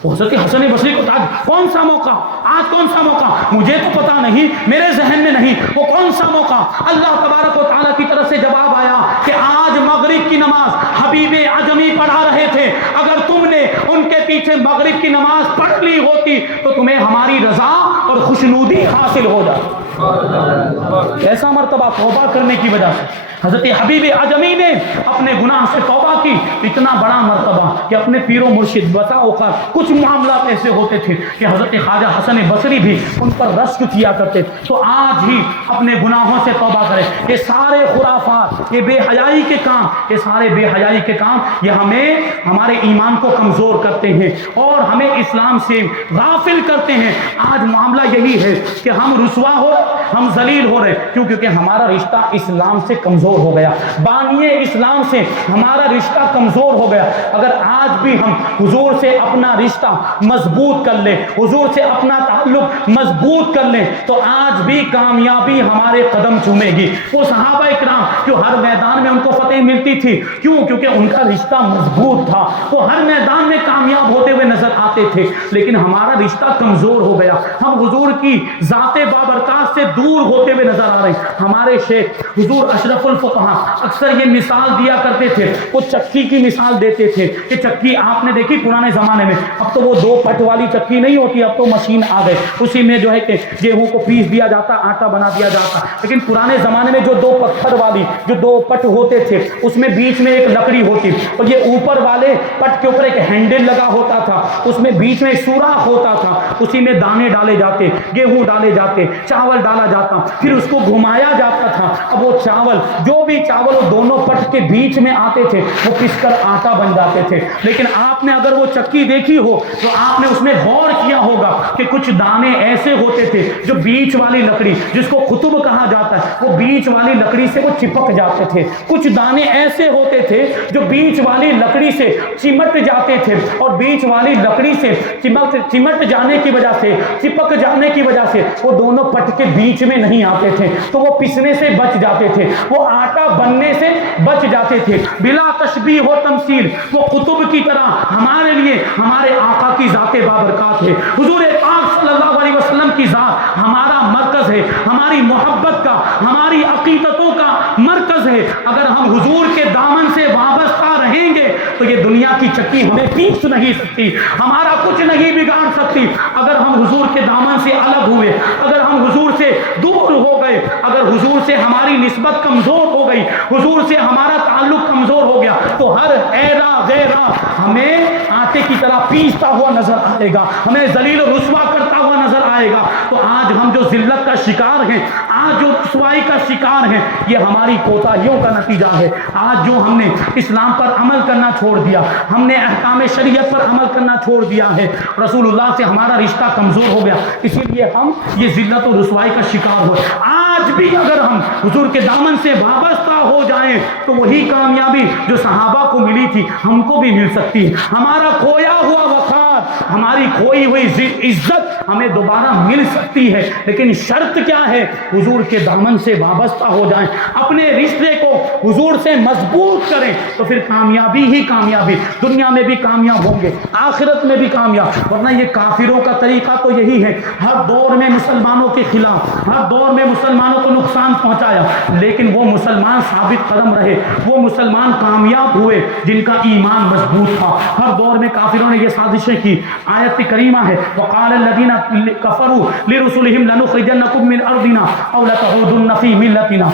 حضرت حسن بصری کو آج کون سا موقع، آج کون سا موقع مجھے تو پتا نہیں، میرے ذہن میں نہیں، وہ کون سا موقع اللہ تبارک و تعالیٰ کی طرف سے جواب آیا کہ آج مغرب کی نماز حبیب اعجمی پڑھا رہے تھے، اگر تم نے ان کے پیچھے مغرب کی نماز پڑھ لی ہوتی تو تمہیں ہماری رضا اور خوشنودی حاصل ہو جاتی۔ ایسا مرتبہ توبہ کرنے کی وجہ سے حضرت حبیب اعجمی نے اپنے گناہ سے توبہ کی، اتنا بڑا مرتبہ کہ اپنے پیر و مرشد بتا اوقات کچھ معاملات ایسے ہوتے تھے کہ حضرت خواجہ حسن بصری بھی ان پر رشک کیا کرتے تھے۔ تو آج ہی اپنے گناہوں سے توبہ کریں۔ یہ سارے خرافات، یہ بے حیائی کے کام، یہ سارے بے حیائی کے کام یہ ہمیں ہمارے ایمان کو کمزور کرتے ہیں اور ہمیں اسلام سے غافل کرتے ہیں۔ آج معاملہ یہی ہے کہ ہم رسوا ہو، ہم ذلیل ہو رہے، کیونکہ ہمارا رشتہ اسلام سے کمزور ہو گیا، بانی اسلام سے ہمارا رشتہ کمزور ہو گیا۔ اگر آج بھی ہم حضور سے اپنا رشتہ مضبوط کر لیں، حضور سے اپنا تعلق مضبوط کر لیں، تو آج بھی کامیابی ہمارے قدم چومے گی۔ وہ صحابہ اکرام جو ہر میدان میں ان کو فتح ملتی تھی، کیوں؟ کیونکہ ان کا رشتہ مضبوط تھا، وہ ہر میدان میں کامیاب ہوتے ہوئے نظر آتے تھے۔ لیکن ہمارا رشتہ کمزور ہو گیا، ہم حضور کی ذات بابرکات سے دور ہوتے ہوئے نظر آ رہے ہیں۔ ہمارے شیخ حضور اشرف الفقہا اکثر یہ مثال دیا کرتے تھے، وہ چکی کی مثال دیتے تھے کہ چکی آپ نے دیکھی پرانے زمانے میں، اب تو وہ 2 پٹ والی چکی نہیں ہوتی، اب تو مشین آ گئے، اسی میں جو ہے کہ گیہوں کو پیس دیا جاتا، آٹا بنا دیا جاتا۔ لیکن پرانے زمانے میں جو 2 پتھر والی جو 2 پٹ ہوتے تھے، اس میں بیچ میں ایک لکڑی ہوتی اور یہ اوپر والے پٹ کے اوپر ایک ہینڈل لگا ہوتا تھا، اس میں بیچ میں ایک سوراخ ہوتا تھا، اسی میں دانے ڈالے جاتے، گیہوں ڈالے جاتے، چاول ڈالا جاتا، پھر اس کو گھمایا جاتا تھا۔ اب وہ چاول، جو بھی چاول وہ دونوں پٹ کے بیچ میں آتے تھے، وہ پس کر آٹا بن جاتے تھے۔ لیکن آپ نے اگر وہ چکی دیکھی ہو تو آپ نے اس میں غور کیا ہوگا کہ کچھ دانے ایسے ہوتے تھے جو بیچ والی لکڑی جس کو خطب کہا جاتا ہے، وہ بیچ والی لکڑی سے وہ چپک جاتے تھے۔ کچھ دانے ایسے ہوتے تھے جو بیچ والی لکڑی سے چمٹ جاتے تھے اور بیچ والی لکڑی سے چمٹ جانے کی وجہ سے، چپک جانے کی وجہ سے وہ دونوں پٹ کے بیچ میں نہیں آتے تھے، تو وہ پسنے سے بچ جاتے تھے، وہ آٹا بننے سے بچ جاتے تھے۔ بلا تشبیہ و تمثیل وہ قطب کی طرح ہمارے لیے ہمارے آقا کی ذات بابرکات ہے۔ حضور پاک صلی اللہ علیہ وسلم کی ذات ہمارا مرکز ہے، ہماری محبت کا، ہماری عقیدتوں کا مرکز ہے۔ اگر ہم حضور کے دامن سے وابستہ رہیں گے تو یہ دنیا کی چکی ہمیں پیس نہیں سکتی، ہمارا کچھ نہیں بگاڑ سکتی۔ اگر ہم حضور کے دامن سے الگ ہوئے، اگر ہم حضور سے دور ہو گئے، اگر حضور سے ہماری نسبت کمزور ہو گئی، حضور سے ہمارا تعلق کمزور ہو گیا، تو ہر ایرا غیرہ ہمیں آٹے کی طرح پیستا ہوا نظر آئے گا، ہمیں ذلیل و رسوا کرتا ہوا نظر آئے گا۔ تو آج ہم جو ذلت کا شکار ہیں، آج جو رسوائی کا شکار ہیں، یہ ہماری کوتاہیوں کا نتیجہ ہے۔ آج جو ہم نے اسلام پر عمل کرنا چھوڑ دیا، ہم نے احکام شریعت پر عمل کرنا چھوڑ دیا ہے، رسول اللہ سے ہمارا رشتہ کمزور ہو گیا، اسی لیے ہم یہ ذلت و رسوائی کا شکار ہوئے۔ آج بھی اگر ہم حضور کے دامن سے وابستہ ہو جائیں تو وہی کامیابی جو صحابہ کو ملی تھی ہم کو بھی مل سکتی ہے۔ ہمارا کھویا ہوا وقار، ہماری کھوئی ہوئی عزت ہمیں دوبارہ مل سکتی ہے، لیکن شرط کیا ہے؟ حضور کے دامن سے وابستہ ہو جائیں، اپنے رشتے کو حضور سے مضبوط کریں، تو پھر کامیابی ہی کامیابی، دنیا میں بھی کامیاب ہوں گے، آخرت میں بھی کامیاب۔ ورنہ یہ کافروں کا طریقہ تو یہی ہے، ہر دور میں مسلمانوں کے خلاف، ہر دور میں مسلمانوں کو نقصان پہنچایا، لیکن وہ مسلمان ثابت قدم رہے، وہ مسلمان کامیاب ہوئے جن کا ایمان مضبوط تھا۔ ہر دور میں کافروں نے یہ سازشیں کی۔ آیت کریمہ ہے وقال الذین کفروا لرسلهم لنخرجنکم من ارضنا او لتعودن فی ملتنا،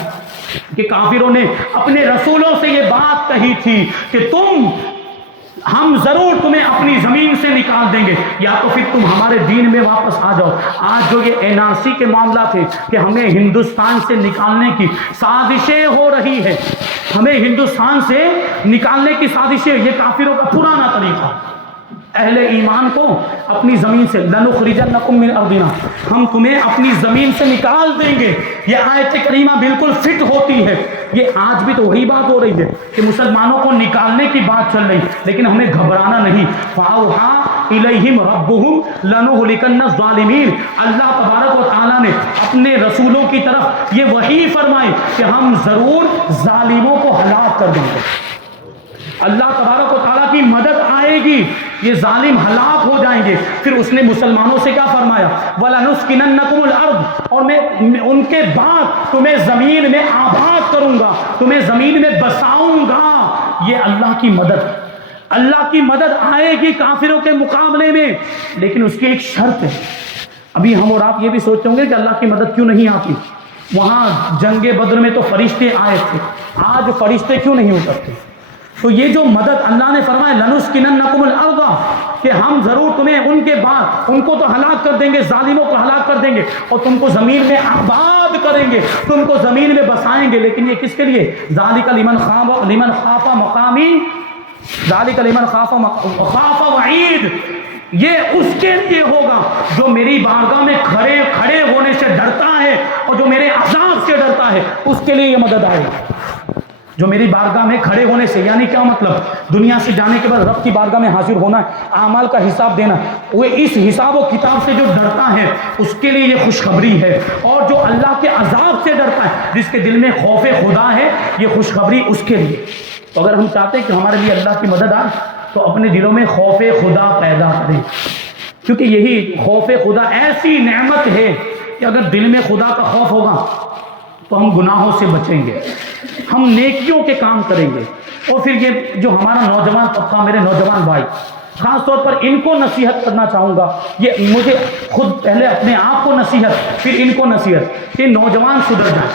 کہ کافروں نے اپنے رسولوں سے یہ بات کہی تھی کہ ہم ضرور تمہیں اپنی زمین سے نکال دیں گے، یا تو پھر تم ہمارے دین میں واپس آ جاؤ۔ آج جو یہ NRC کے معاملہ تھے کہ ہمیں ہندوستان سے نکالنے کی سازشیں ہو رہی ہے، ہمیں ہندوستان سے نکالنے کی سازشیں، یہ کافروں کا پرانا طریقہ۔ اہل ایمان کو اپنی زمین سے لنخرجنکم من ارضنا، ہم تمہیں اپنی زمین سے نکال دیں گے، یہ آیت کریمہ بالکل فٹ ہوتی ہے۔ یہ آج بھی تو وہی بات ہو رہی ہے کہ مسلمانوں کو نکالنے کی بات چل رہی، لیکن ہمیں گھبرانا نہیں۔ فَأَوْحَىٰ إِلَيْهِمْ رَبُّهُمْ لَنُهْلِكَنَّ الظَّالِمِينَ، اللہ تبارک و تعالیٰ نے اپنے رسولوں کی طرف یہ وحی فرمائی کہ ہم ضرور ظالموں کو ہلاک کر دیں گے۔ اللہ تبارک و تعالیٰ کی مدد آئے آئے گی یہ ظالم ہلاک ہو جائیں گے. پھر اس نے مسلمانوں سے کیا فرمایا؟ وَلَنُسْكِنَنَّكُمُ الْأَرْضَ، اور میں ان کے بعد تمہیں زمین میں آباد کروں گا، تمہیں زمین میں بساؤں گا. یہ اللہ کی مدد، اللہ کی مدد آئے گی کافروں کے مقابلے میں، لیکن اس کی ایک شرط ہے. ابھی ہم اور آپ یہ بھی سوچتے ہوں گے کہ اللہ کی مدد کیوں نہیں آتی؟ وہاں جنگ بدر میں تو فرشتے آئے تھے، آج فرشتے کیوں نہیں اترتے؟ تو یہ جو مدد اللہ نے فرمایا لَنُسْكِنَنَّكُمُ الْأَرْضَ، کہ ہم ضرور تمہیں ان کے بعد، ان کو تو ہلاک کر دیں گے، ظالموں کو ہلاک کر دیں گے، اور تم کو زمین میں آباد کریں گے، تم کو زمین میں بسائیں گے. لیکن یہ کس کے لیے؟ ذَلِكَ لِمَنْ خَافَ مَقَامِي، ذَلِكَ لِمَنْ خَافَ وَعِيدِ، یہ اس کے لیے ہوگا جو میری بارگاہ میں کھڑے ہونے سے ڈرتا ہے اور جو میرے عذاب سے ڈرتا ہے، اس کے لیے یہ مدد آئے گی. جو میری بارگاہ میں کھڑے ہونے سے، یعنی کیا مطلب؟ دنیا سے جانے کے بعد رب کی بارگاہ میں حاضر ہونا ہے، اعمال کا حساب دینا، وہ اس حساب و کتاب سے جو ڈرتا ہے اس کے لیے یہ خوشخبری ہے. اور جو اللہ کے عذاب سے ڈرتا ہے، جس کے دل میں خوف خدا ہے، یہ خوشخبری اس کے لیے. تو اگر ہم چاہتے ہیں کہ ہمارے لیے اللہ کی مدد آئے تو اپنے دلوں میں خوف خدا پیدا کریں، کیونکہ یہی خوف خدا ایسی نعمت ہے کہ اگر دل میں خدا کا خوف ہوگا تو ہم گناہوں سے بچیں گے، ہم نیکیوں کے کام کریں گے. اور پھر یہ جو ہمارا نوجوان طبقہ، میرے نوجوان بھائی، خاص طور پر ان کو نصیحت کرنا چاہوں گا. یہ مجھے خود پہلے اپنے آپ کو نصیحت، پھر ان کو نصیحت، کہ نوجوان سدھر جائیں.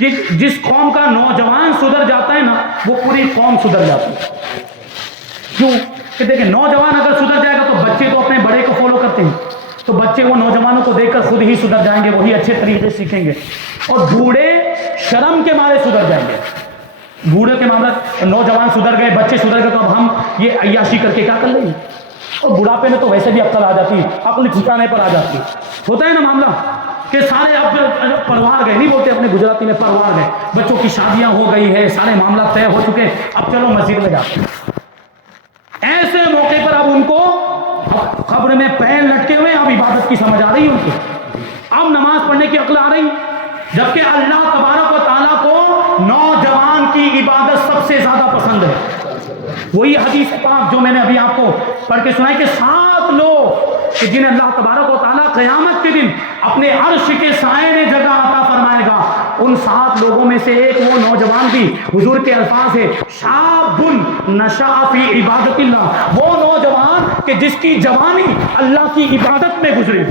یہ جس قوم کا نوجوان سدھر جاتا ہے نا، وہ پوری قوم سدھر جاتی ہے. کیوں؟ کہ دیکھیں نوجوان اگر سدھر جائے گا تو بچے تو اپنے بڑے کو فالو کرتے ہیں، تو بچے وہ نوجوانوں کو دیکھ کر خود ہی سدھر جائیں گے، وہی اچھے طریقے سیکھیں گے. اور بوڑھے شرم کے مارے سدھر جائیں گے. بوڑھے کے معاملہ، نوجوان سدھر گئے، بچے سدھر گئے، تو اب ہم یہ عیاشی کر کے کیا کر لیں گے؟ اور بڑھاپے میں تو ویسے بھی عقل آ جاتی ہے، عقل ٹھکانے پر آ جاتی ہے. ہوتا ہے نا معاملہ کہ سارے اب پروار گئے، نہیں بولتے اپنے گجراتی میں، پروار گئے، بچوں کی شادیاں ہو گئی ہے، سارے معاملات طے ہو چکے، اب چلو مسجد میں جاتے ہیں. ایسے موقع پر اب ان کو قبر میں پیر لٹکے ہوئے، اب عبادت کی سمجھ آ رہی ہے ان کو، اب نماز پڑھنے کی عقل آ رہی. جبکہ اللہ تبارک و تعالیٰ کو نوجوان کی عبادت سب سے زیادہ پسند ہے. وہی حدیث پاک جو میں نے ابھی آپ کو پڑھ کے سنائی کہ 7 لوگ کہ جنہیں اللہ تبارک و تعالیٰ قیامت کے دن اپنے عرش کے سائے میں جگہ عطا فرمائے گا، ان 7 لوگوں میں سے ایک وہ نوجوان بھی. حضور کے الفاظ ہے شاب نشأ فی عبادت اللہ، وہ نوجوان کہ جس کی جوانی اللہ کی عبادت میں گزری.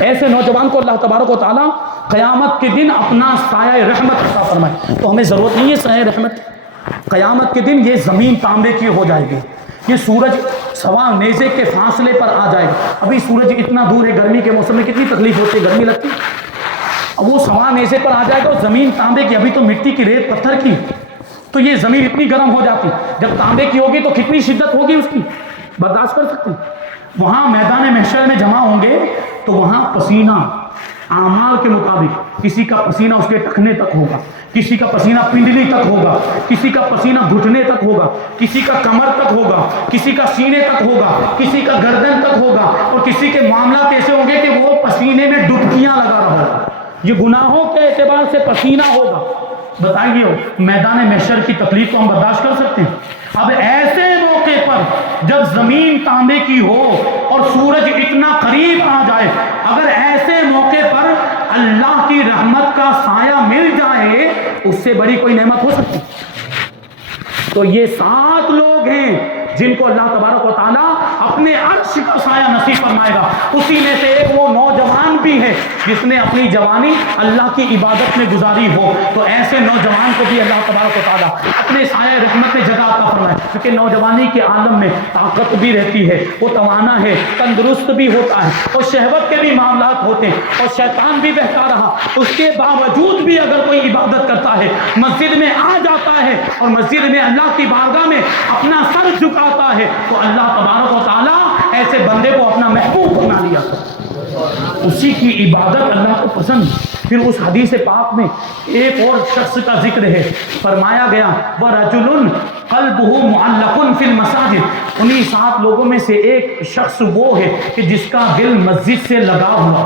ایسے نوجوان کو اللہ تبارک و تعالیٰ قیامت کے دن اپنا سایہ رحمت عطا فرمائے. تو ہمیں ضرورت نہیں ہے سایہ رحمت. قیامت کے دن یہ زمین تانبے کی ہو جائے گی، یہ سورج سوا نیزے کے فاصلے پر آ جائے گا. ابھی سورج اتنا دور ہے، گرمی کے موسم میں کتنی تکلیف ہوتی ہے، گرمی لگتی ہے. اب وہ سوا نیزے پر آ جائے گا، زمین تانبے کی، ابھی تو مٹی کی، ریت پتھر کی، تو یہ زمین اتنی گرم ہو جاتی. جب تانبے کی ہوگی تو کتنی شدت ہوگی اس کی، برداشت کر سکتے ہیں. وہاں میدان محشر میں جمع ہوں گے تو وہاں پسینہ اعمال کے مطابق، کسی کا پسینہ اس کے ٹخنے تک ہوگا، کسی کا پسینہ پنڈلی تک ہوگا، کسی کا پسینہ گھٹنے تک ہوگا، کسی کا کمر تک ہوگا، کسی کا سینے تک ہوگا، کسی کا گردن تک ہوگا، اور کسی کے معاملات ایسے ہوں گے کہ وہ پسینے میں ڈبکیاں لگا رہا ہوگا. یہ گناہوں کے اعتبار سے پسینہ ہوگا. بتائیے میدان محشر کی تکلیف تو ہم برداشت کر سکتے ہیں. اب ایسے موقع پر جب زمین تانبے کی ہو اور سورج اتنا قریب آ جائے، اگر ایسے موقع پر اللہ کی رحمت کا سایہ مل جائے، اس سے بڑی کوئی نعمت ہو سکتی؟ تو یہ 7 لوگ ہیں جن کو اللہ تبارک و تعالیٰ اپنے عرش کا سایہ نصیب فرمائے گا. اسی میں سے ایک وہ نوجوان بھی ہے جس نے اپنی جوانی اللہ کی عبادت میں گزاری ہو. تو ایسے نوجوان کو بھی اللہ تبارک و تعالیٰ اپنے سایہ رحمت میں جگہ عطا فرمائے، کیونکہ نوجوانی کے عالم میں طاقت بھی رہتی ہے، وہ توانا ہے، تندرست بھی ہوتا ہے، اور شہوت کے بھی معاملات ہوتے ہیں، اور شیطان بھی بہتا رہا، اس کے باوجود بھی اگر کوئی عبادت کرتا ہے، مسجد میں آ جاتا ہے اور مسجد میں اللہ کی بارگاہ میں اپنا سر جھکاتا ہے، تو اللہ تبارک و تعالیٰ ایسے بندے کو اپنا محبوب بنا لیا، اسی کی عبادت اللہ کو پسند. پھر اس حدیث پاک میں ایک اور شخص کا ذکر ہے، فرمایا گیا وَرَجُلٌ قَلْبُهُ مُعَلَّقٌ فِي الْمَسَاجِدِ. انہی 7 لوگوں میں سے ایک شخص وہ ہے کہ جس کا دل مسجد سے لگا ہوا.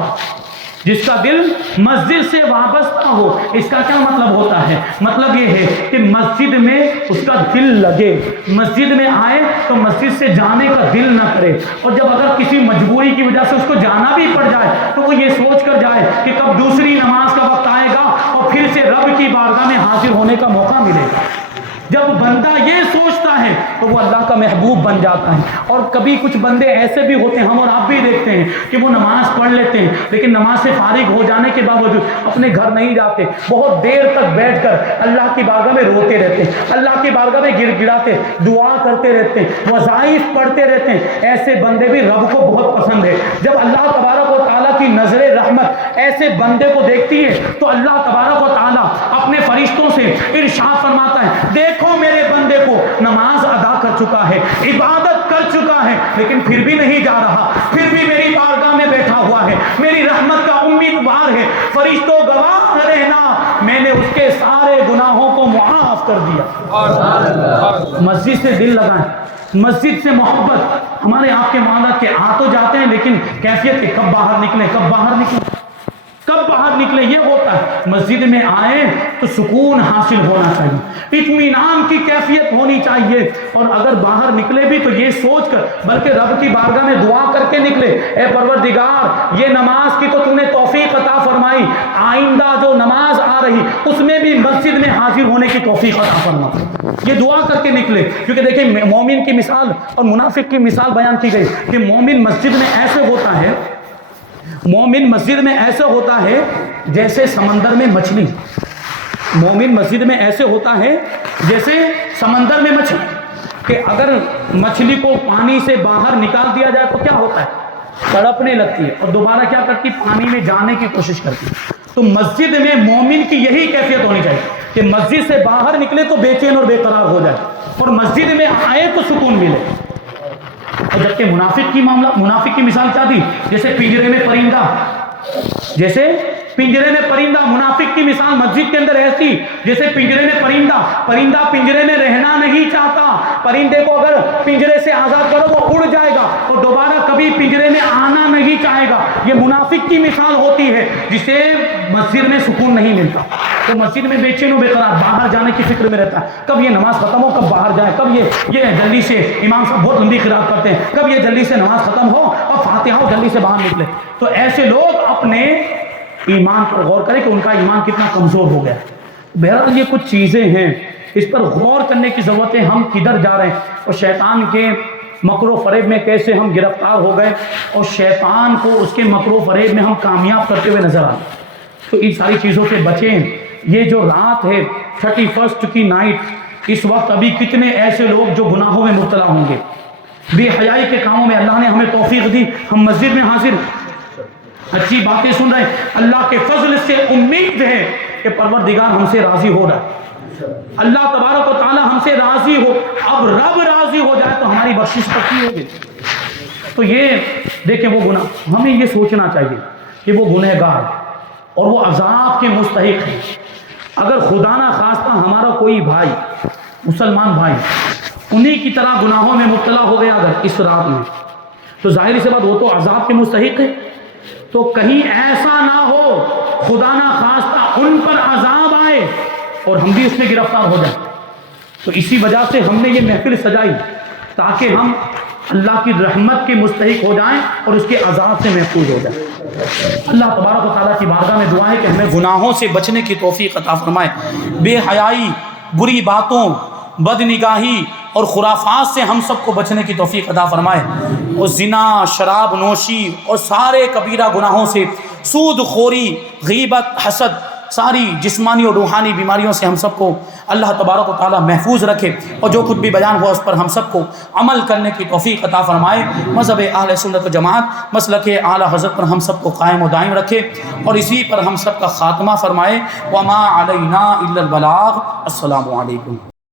جس کا دل مسجد سے وابستہ ہو. اس کا کیا مطلب ہوتا ہے؟ مطلب یہ ہے کہ مسجد میں اس کا دل لگے، مسجد میں آئے تو مسجد سے جانے کا دل نہ کرے، اور جب اگر کسی مجبوری کی وجہ سے اس کو جانا بھی پڑ جائے تو وہ یہ سوچ کر جائے کہ کب دوسری نماز کا وقت آئے گا اور پھر سے رب کی بارگاہ میں حاضر ہونے کا موقع ملے گا. جب بندہ یہ سوچتا ہے تو وہ اللہ کا محبوب بن جاتا ہے. اور کبھی کچھ بندے ایسے بھی ہوتے ہیں، ہم اور آپ بھی دیکھتے ہیں کہ وہ نماز پڑھ لیتے ہیں لیکن نماز سے فارغ ہو جانے کے باوجود اپنے گھر نہیں جاتے، بہت دیر تک بیٹھ کر اللہ کی بارگاہ میں روتے رہتے ہیں، اللہ کی بارگاہ میں گر گڑاتے، دعا کرتے رہتے ہیں، وظائف پڑھتے رہتے ہیں. ایسے بندے بھی رب کو بہت پسند ہے. جب اللہ تبارک و تعالیٰ کی نظر رحمت ایسے بندے کو دیکھتی ہے تو اللہ تبارک و تعالیٰ اپنے فرشتوں سے ارشاد فرماتا ہے، دیکھو میرے بندے کو نماز ادا کر چکا ہے، عبادت کر چکا ہے، لیکن پھر بھی نہیں جا رہا، پھر بھی میری بارگاہ میں بیٹھا ہوا ہے، میری رحمت کا امیدوار ہے. فرشتوں گواہ رہنا، میں نے اس کے سارے گناہوں کو معاف کر دیا. مسجد سے دل لگائیں، مسجد سے محبت. ہمارے آپ کے معاملات کے آ تو جاتے ہیں لیکن کیفیت کے کب باہر نکلیں، کب باہر نکلیں، کب باہر نکلے یہ ہوتا ہے. مسجد میں آئے تو سکون حاصل ہونا چاہیے، اطمینان کی کیفیت ہونی چاہیے، اور اگر باہر نکلے بھی تو یہ سوچ کر بلکہ رب کی بارگاہ میں دعا کر کے نکلے، اے پروردگار یہ نماز کی تو تو نے توفیق عطا فرمائی، آئندہ جو نماز آ رہی اس میں بھی مسجد میں حاضر ہونے کی توفیق عطا فرما. یہ دعا کر کے نکلے. کیونکہ دیکھیں مومن کی مثال اور منافق کی مثال بیان کی گئی کہ مومن مسجد میں ایسے ہوتا ہے، مومن مسجد میں ایسے ہوتا ہے جیسے سمندر میں مچھلی. مومن مسجد میں ایسے ہوتا ہے جیسے سمندر میں مچھلی، کہ اگر مچھلی کو پانی سے باہر نکال دیا جائے تو کیا ہوتا ہے؟ تڑپنے لگتی ہے اور دوبارہ کیا کرتی؟ پانی میں جانے کی کوشش کرتی ہے. تو مسجد میں مومن کی یہی کیفیت ہونی چاہیے کہ مسجد سے باہر نکلے تو بے چین اور بے قرار ہو جائے، اور مسجد میں آئے تو سکون ملے. اور جبکہ منافق کی مثال کیا دی؟ جیسے پنجرے میں پرندہ، جیسے پنجرے میں پرندہ. منافق کی مثال مسجد کے اندر ایسی جیسے پنجرے میں پرندہ پنجرے میں رہنا نہیں چاہتا. پرندے کو اگر پنجرے سے آزاد کرو وہ اڑ جائے گا اور دوبارہ کبھی پنجرے میں آنا نہیں چاہے گا. یہ منافق کی مثال ہوتی ہے جسے مسجد میں سکون نہیں ملتا. تو مسجد میں بے چین و بے قرار، باہر جانے کی فکر میں رہتا ہے، کب یہ نماز ختم ہو، کب باہر جائے، کب یہ جلدی سے امام صاحب بہت لمبی قرات کرتے ہیں، کب یہ جلدی سے نماز ختم ہو اور فاتحہ ہو جلدی سے باہر نکلے. تو ایسے لوگ اپنے ایمان پر غور کریں کہ ان کا ایمان کتنا کمزور ہو گیا. بہرحال یہ کچھ چیزیں ہیں، اس پر غور کرنے کی ضرورت ہے. ہم کدھر جا رہے ہیں اور شیطان کے مکر و فریب میں کیسے ہم گرفتار ہو گئے اور شیطان کو اس کے مکر و فریب میں ہم کامیاب کرتے ہوئے نظر آئے. تو ان ساری چیزوں سے بچیں. یہ جو رات ہے 31 کی نائٹ، اس وقت ابھی کتنے ایسے لوگ جو گناہوں میں مبتلا ہوں گے، بے حیائی کے کاموں میں. اللہ نے ہمیں توفیق دی، ہم مسجد میں حاضر اچھی باتیں سن رہے ہیں. اللہ کے فضل سے امید ہے کہ پروردگار ہم سے راضی ہو رہا ہے، اللہ تبارک و تعالی ہم سے راضی ہو. اب رب راضی ہو جائے تو ہماری بخشش پکی ہوگی. تو یہ دیکھیں وہ گناہ، ہمیں یہ سوچنا چاہیے کہ وہ گنہگار اور وہ عذاب کے مستحق ہیں. اگر خدا نہ خواستہ ہمارا کوئی بھائی، مسلمان بھائی، انہی کی طرح گناہوں میں مبتلا ہو گیا اگر اس رات میں، تو ظاہر سی بات وہ تو عذاب کے مستحق ہے. تو کہیں ایسا نہ ہو خدا نہ خواستہ ان پر عذاب آئے اور ہم بھی اس میں گرفتار ہو جائیں. تو اسی وجہ سے ہم نے یہ محفل سجائی تاکہ ہم اللہ کی رحمت کے مستحق ہو جائیں اور اس کے عذاب سے محفوظ ہو جائیں. اللہ تبارک و تعالیٰ کی بارگاہ میں دعا ہے کہ ہمیں گناہوں سے بچنے کی توفیق عطا فرمائے. بے حیائی، بری باتوں، بد نگاہی اور خرافات سے ہم سب کو بچنے کی توفیق عطا فرمائے. اور زنا، شراب نوشی اور سارے کبیرہ گناہوں سے، سود خوری، غیبت، حسد، ساری جسمانی اور روحانی بیماریوں سے ہم سب کو اللہ تبارک و تعالی محفوظ رکھے. اور جو کچھ بھی بیان ہوا اس پر ہم سب کو عمل کرنے کی توفیق عطا فرمائے. مذہب اہل سنت و جماعت، مسلک اعلی حضرت پر ہم سب کو قائم و دائم رکھے اور اسی پر ہم سب کا خاتمہ فرمائے. وما علینا الا البلاغ. السلام علیکم.